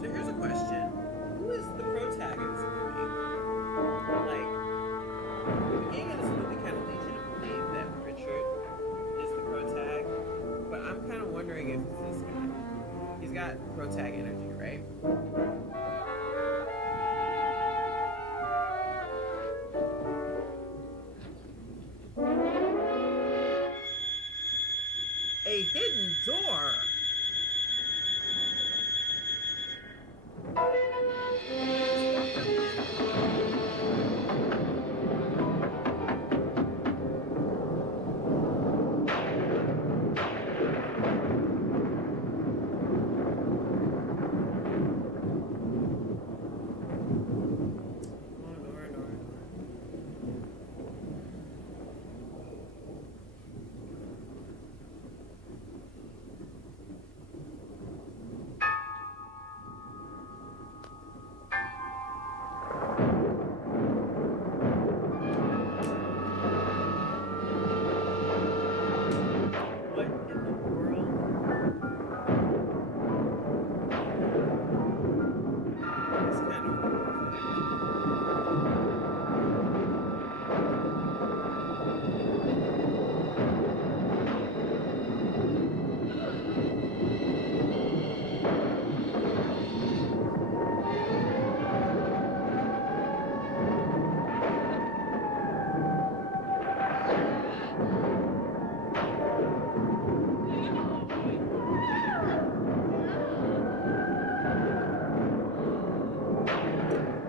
So here's a question. Who is the protagonist of the movie? Like, beginning of this movie kind of leads you to believe that Richard is the protag, but I'm kind of wondering if it's this guy. He's got protag energy, right? A hidden door.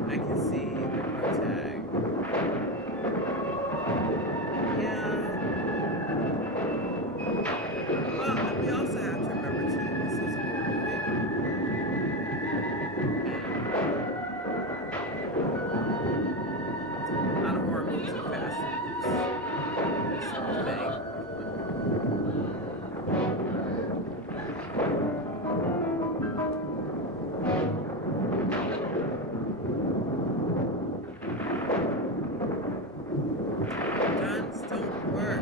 I can see the protag. Yeah. Well, we also have to remember too, this is a horror movie. A lot of horror movies are fast and loose. This whole thing. Guns don't work.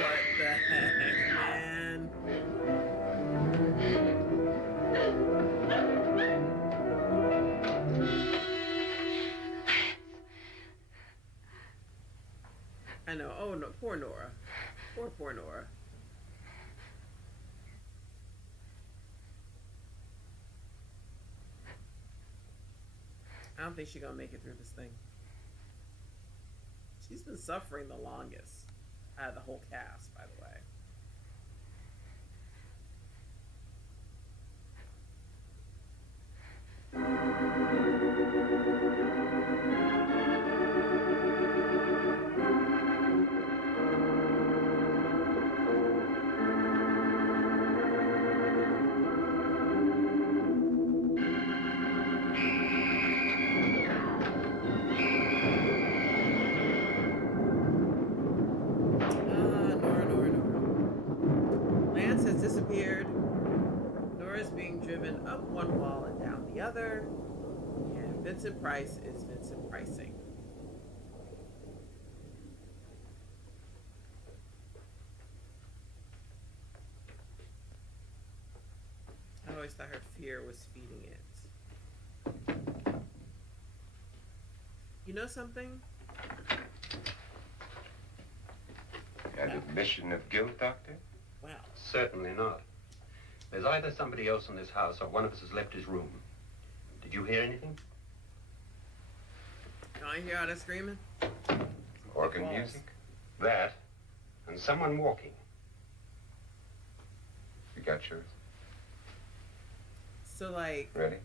What the heck, man? I know. Oh no, poor Nora. Poor Nora. I don't think she's gonna make it through this thing. She's been suffering the longest out of the whole cast, by the way. up one wall and down the other. And Vincent Price is Vincent Pricing. I always thought her fear was feeding it. You know something? An admission of guilt, Doctor? Well, Certainly not. There's either somebody else in this house or one of us has left his room. Did you hear anything? don't I hear all that screaming? Organ music? That, and someone walking. You got yours? So, like... Ready?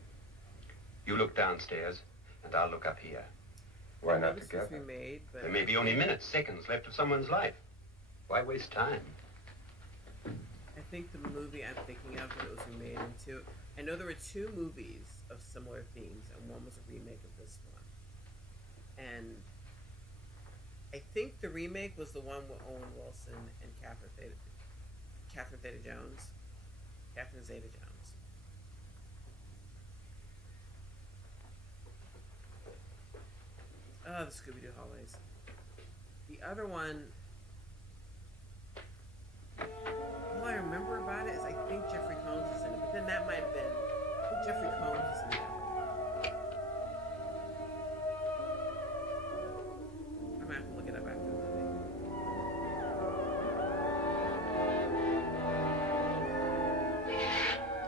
You look downstairs, and I'll look up here. Why not this together? was remade, but... There may be only minutes, seconds left of someone's life. Why waste time? I think the movie I'm thinking of that it was remade into... I know there were two movies of similar themes, and one was a remake of this one. And I think the remake was the one with Owen Wilson and Catherine Zeta-Jones. Oh, the Scooby-Doo hallways. The other one, all I remember about it is I think Jeffrey Combs was in it, but then that might have been, I think Jeffrey Combs was in that one. I'm gonna have to look it up after the movie.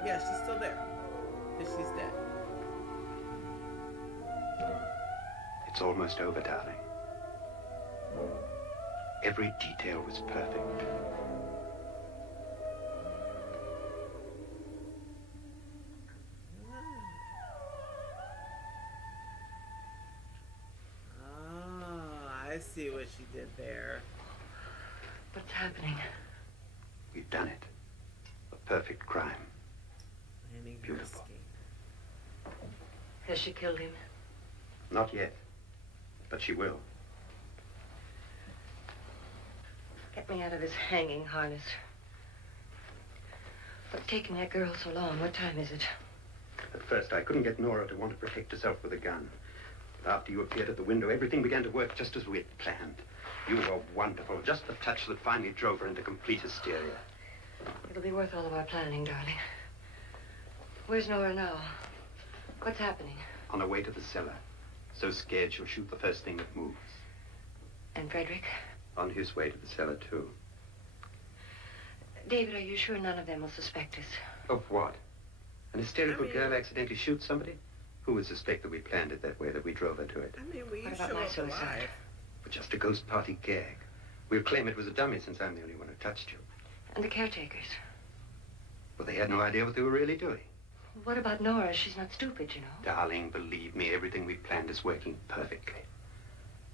Yeah, she's still there, because she's dead. It's almost over, darling. Every detail was perfect. I see what she did there. What's happening? We've done it. A perfect crime. Planning her Beautiful. escape. Has she killed him? Not yet, but she will. Get me out of this hanging harness. What's taking that girl so long? What time is it? At first, I couldn't get Nora to want to protect herself with a gun. But after you appeared at the window, everything began to work just as we had planned. You were wonderful. Just the touch that finally drove her into complete hysteria. It'll be worth all of our planning, darling. Where's Nora now? What's happening? On her way to the cellar. So scared she'll shoot the first thing that moves. And Frederick? On his way to the cellar, too. David, are you sure none of them will suspect us? Of what? An hysterical girl accidentally shoots somebody? Who would suspect that we planned it that way, that we drove her to it? I mean, we What show about my up suicide? alive. But just a ghost party gag. We'll claim it was a dummy since I'm the only one who touched you. And the caretakers? Well, they had no idea what they were really doing. What about Nora? She's not stupid, you know. Darling, believe me, everything we planned is working perfectly.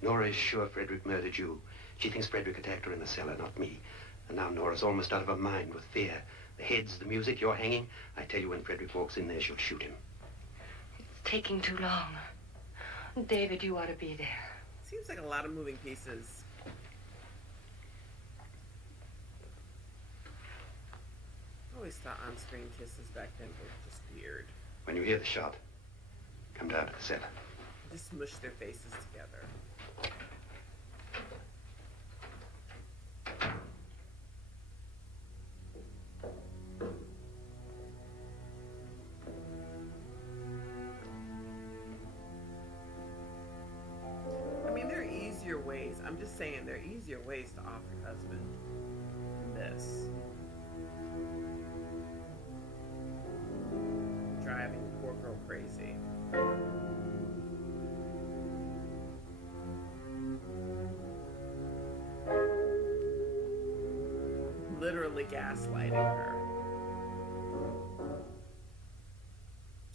Nora is sure Frederick murdered you. She thinks Frederick attacked her in the cellar, not me. And now Nora's almost out of her mind with fear. The heads, the music, you're hanging. I tell you, when Frederick walks in there, she'll shoot him. It's taking too long. David, you ought to be there. Seems like a lot of moving pieces. I always thought on-screen kisses back then were just weird. When you hear the shot, come down to the cellar. Just smush their faces together. I mean, there are easier ways. I'm just saying there are easier ways to off your husband than this. Driving the poor girl crazy. Literally gaslighting her.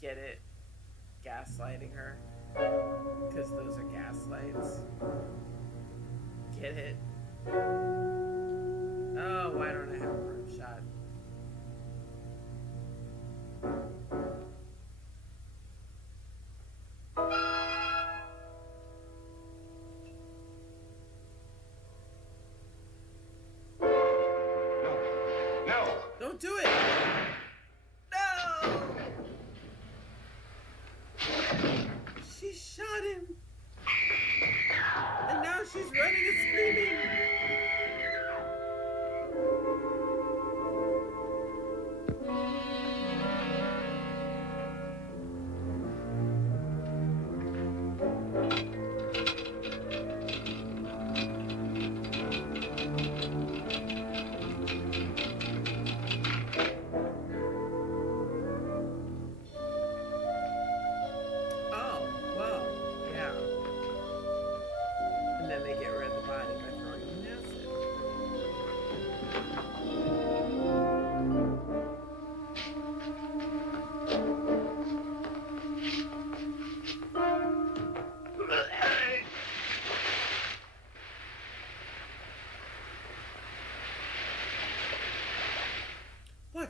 Get it? Gaslighting her. Because those are gaslights. Get it? Oh, why don't I have a room shot? No! Don't do it! No!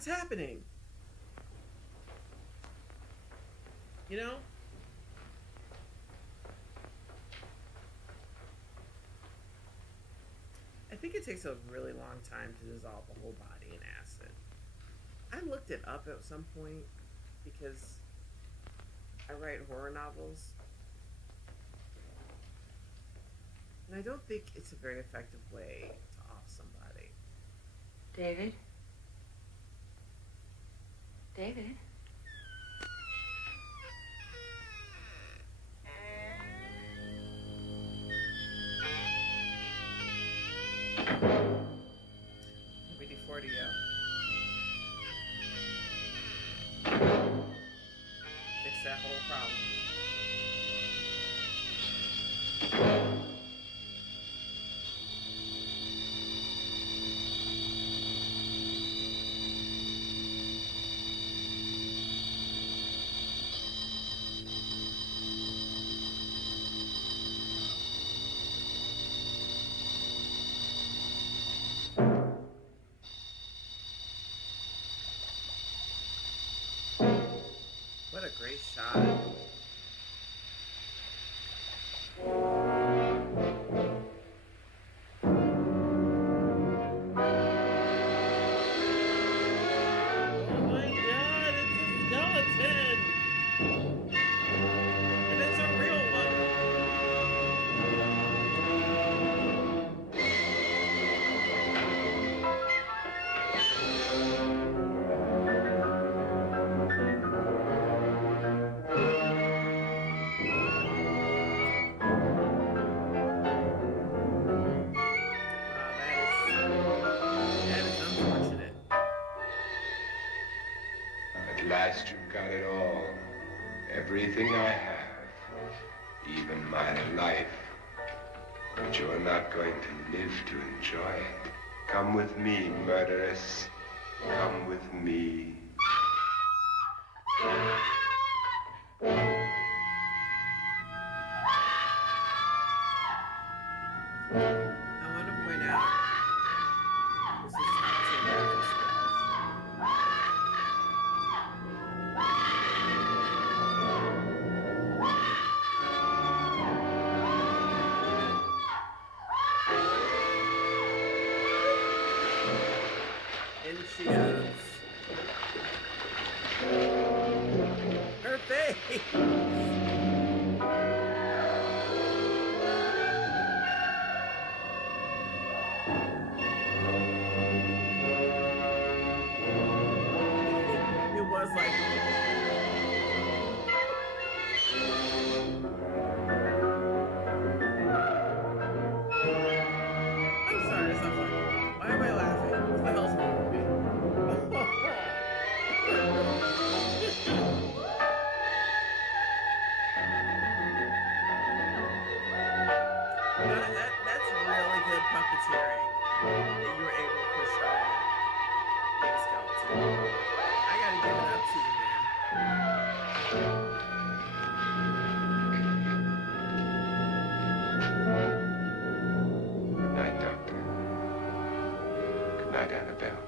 What's happening? You know? I think it takes a really long time to dissolve a whole body in acid. I looked it up at some point because I write horror novels. And I don't think it's a very effective way to off somebody. David? David? WD-40, yo. Fix that whole problem. What a great shot. Oh my god, it's a skeleton! And it's a real one! That is unfortunate. At last you've got it all. Everything I have. Even my life. But you're not going to live to enjoy it. Come with me, murderess. Come with me. I want to point out this is top tier graphics, guys. And she is. Her face! It was like... I'm sorry, it's not funny. Why am I laughing? What the hell's wrong with me? That's really good puppeteering that you were able to push her in the skeleton. I gotta give it up to you, man. Good night, Doctor. Good night, Annabelle.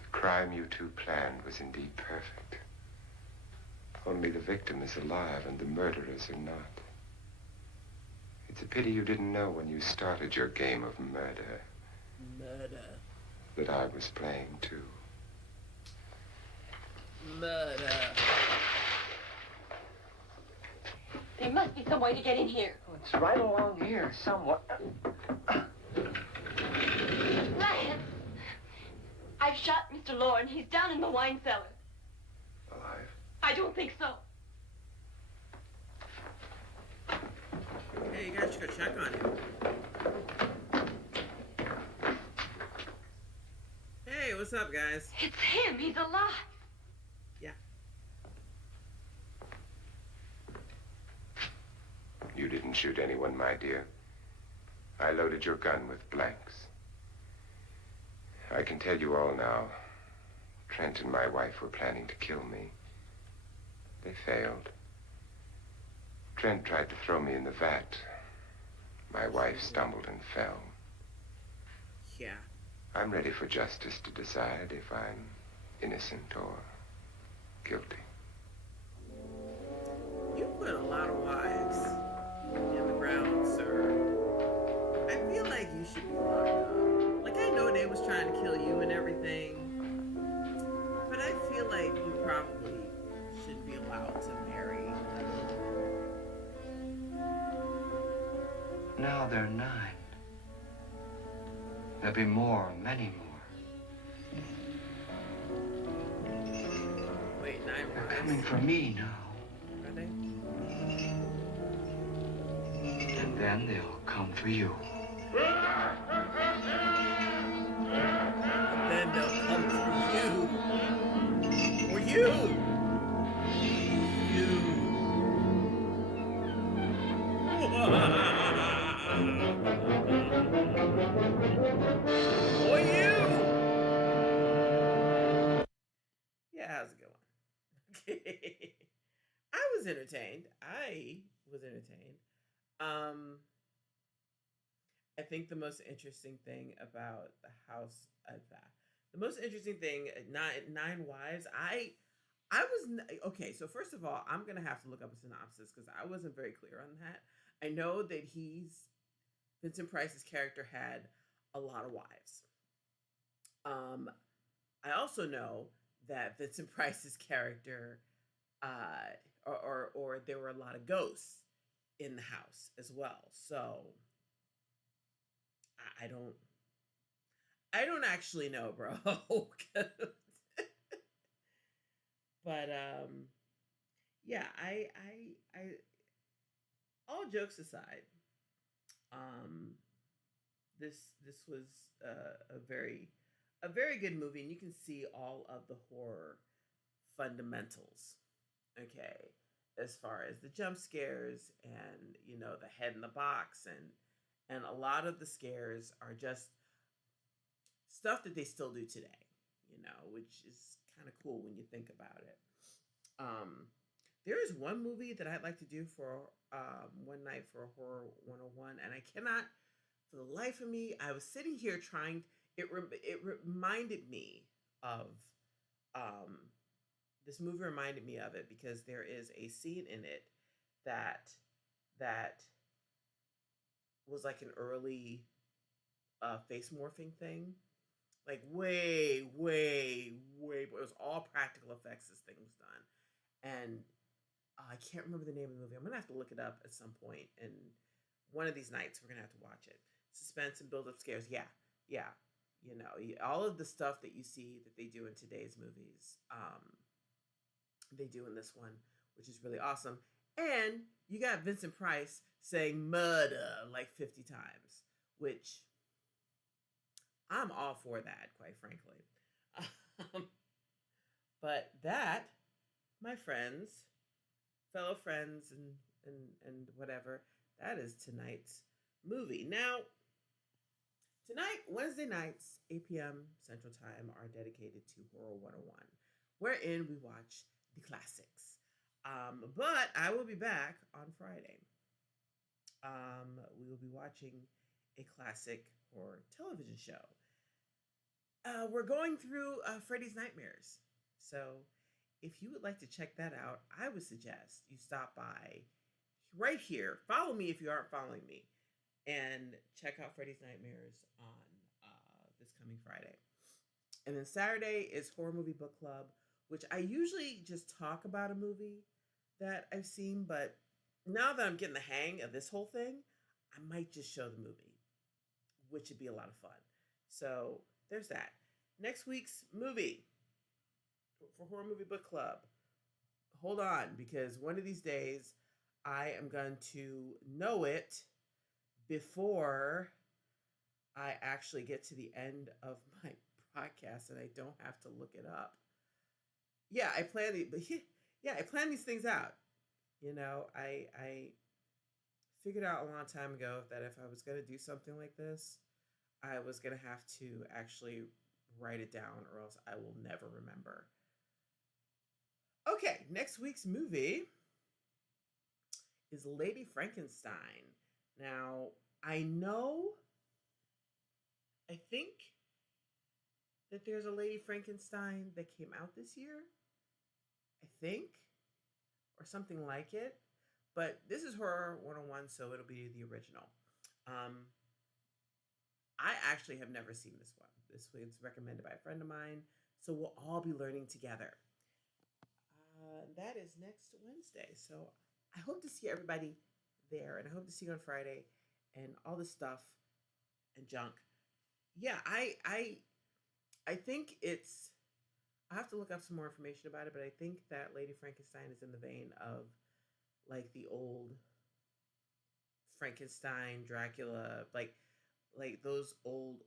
The crime you two planned was indeed perfect. Only the victim is alive and the murderers are not. It's a pity you didn't know when you started your game of murder Murder. that I was playing too. Murder. There must be some way to get in here. It's right along here, somewhere. Lance! I've shot Mr. Lorne. He's down in the wine cellar. Alive? I don't think so. Hey, you guys should go check on him. Hey, what's up, guys? It's him. He's alive. Yeah. You didn't shoot anyone, my dear. I loaded your gun with blanks. I can tell you all now. Trent and my wife were planning to kill me. They failed. Trent tried to throw me in the vat. My wife stumbled and fell. Yeah. I'm ready for justice to decide if I'm innocent or guilty. You put a lot of wives in the ground, sir. I feel like you should be locked up. Like, I know they was trying to kill you and everything, but I feel like you probably should be allowed to marry another woman. Now there are 9. There'll be more, many more. Wait, 9 They're wives? coming for me now. Are they? And then they'll come for you. And then they'll come for you. For you! For you! Yeah, how's it going? Okay. I was entertained. I think the most interesting thing about the house the most interesting thing, nine wives, okay, so first of all, I'm gonna have to look up a synopsis because I wasn't very clear on that. I know that Vincent Price's character had a lot of wives. I also know that Vincent Price's character, or there were a lot of ghosts in the house as well. So I don't actually know, bro. But yeah, I all jokes aside, this was a very good movie, and you can see all of the horror fundamentals, okay, as far as the jump scares and the head in the box, and a lot of the scares are just stuff that they still do today, which is kind of cool when you think about it. There is one movie that I'd like to do for one night for a Horror 101, and I cannot, for the life of me, I was sitting here trying, it reminded me of, this movie reminded me of it because there is a scene in it that was like an early face morphing thing. Like way, it was all practical effects this thing was done. And I can't remember the name of the movie. I'm going to have to look it up at some point. And one of these nights, we're going to have to watch it. Suspense and build-up scares. Yeah. All of the stuff that you see that they do in today's movies, they do in this one, which is really awesome. And you got Vincent Price saying murder like 50 times, which I'm all for that, quite frankly. But that, my friends, fellow friends, and whatever, that is tonight's movie. Now, tonight, Wednesday nights, 8 p.m. Central Time, are dedicated to Horror 101, wherein we watch the classics. But I will be back on Friday. We will be watching a classic horror television show. We're going through Freddy's Nightmares. So if you would like to check that out, I would suggest you stop by right here. Follow me if you aren't following me. And check out Freddy's Nightmares on this coming Friday. And then Saturday is Horror Movie Book Club, which I usually just talk about a movie that I've seen. But now that I'm getting the hang of this whole thing, I might just show the movie, which would be a lot of fun. So there's that. Next week's movie for Horror Movie Book Club. Hold on, because one of these days I am going to know it before I actually get to the end of my podcast and I don't have to look it up. Yeah, I plan these things out. I figured out a long time ago that if I was going to do something like this, I was going to have to actually write it down or else I will never remember. Okay, next week's movie is Lady Frankenstein. Now, I think that there's a Lady Frankenstein that came out this year, I think, or something like it. But this is Horror 101, so it'll be the original. I actually have never seen this one. This was recommended by a friend of mine, so we'll all be learning together. That is next Wednesday, so I hope to see everybody there, and I hope to see you on Friday, and all this stuff and junk. Yeah, I think it's. I have to look up some more information about it, but I think that Lady Frankenstein is in the vein of like the old Frankenstein, Dracula, like those old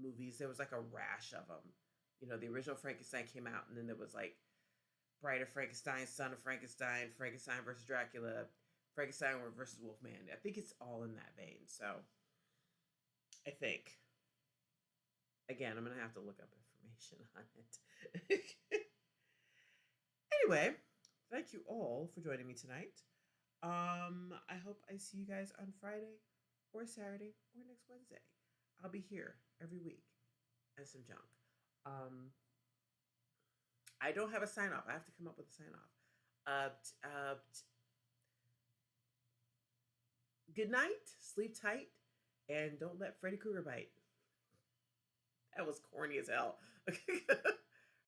movies. There was like a rash of them. You know, the original Frankenstein came out, and then there was like Bride of Frankenstein, Son of Frankenstein, Frankenstein versus Dracula, Frankenstein versus Wolfman. I think it's all in that vein. So I think. Again, I'm going to have to look up information on it. Anyway, thank you all for joining me tonight. I hope I see you guys on Friday or Saturday or next Wednesday. I'll be here every week and some junk. I don't have a sign off. I have to come up with a sign off. Good night, sleep tight, and don't let Freddy Krueger bite. That was corny as hell.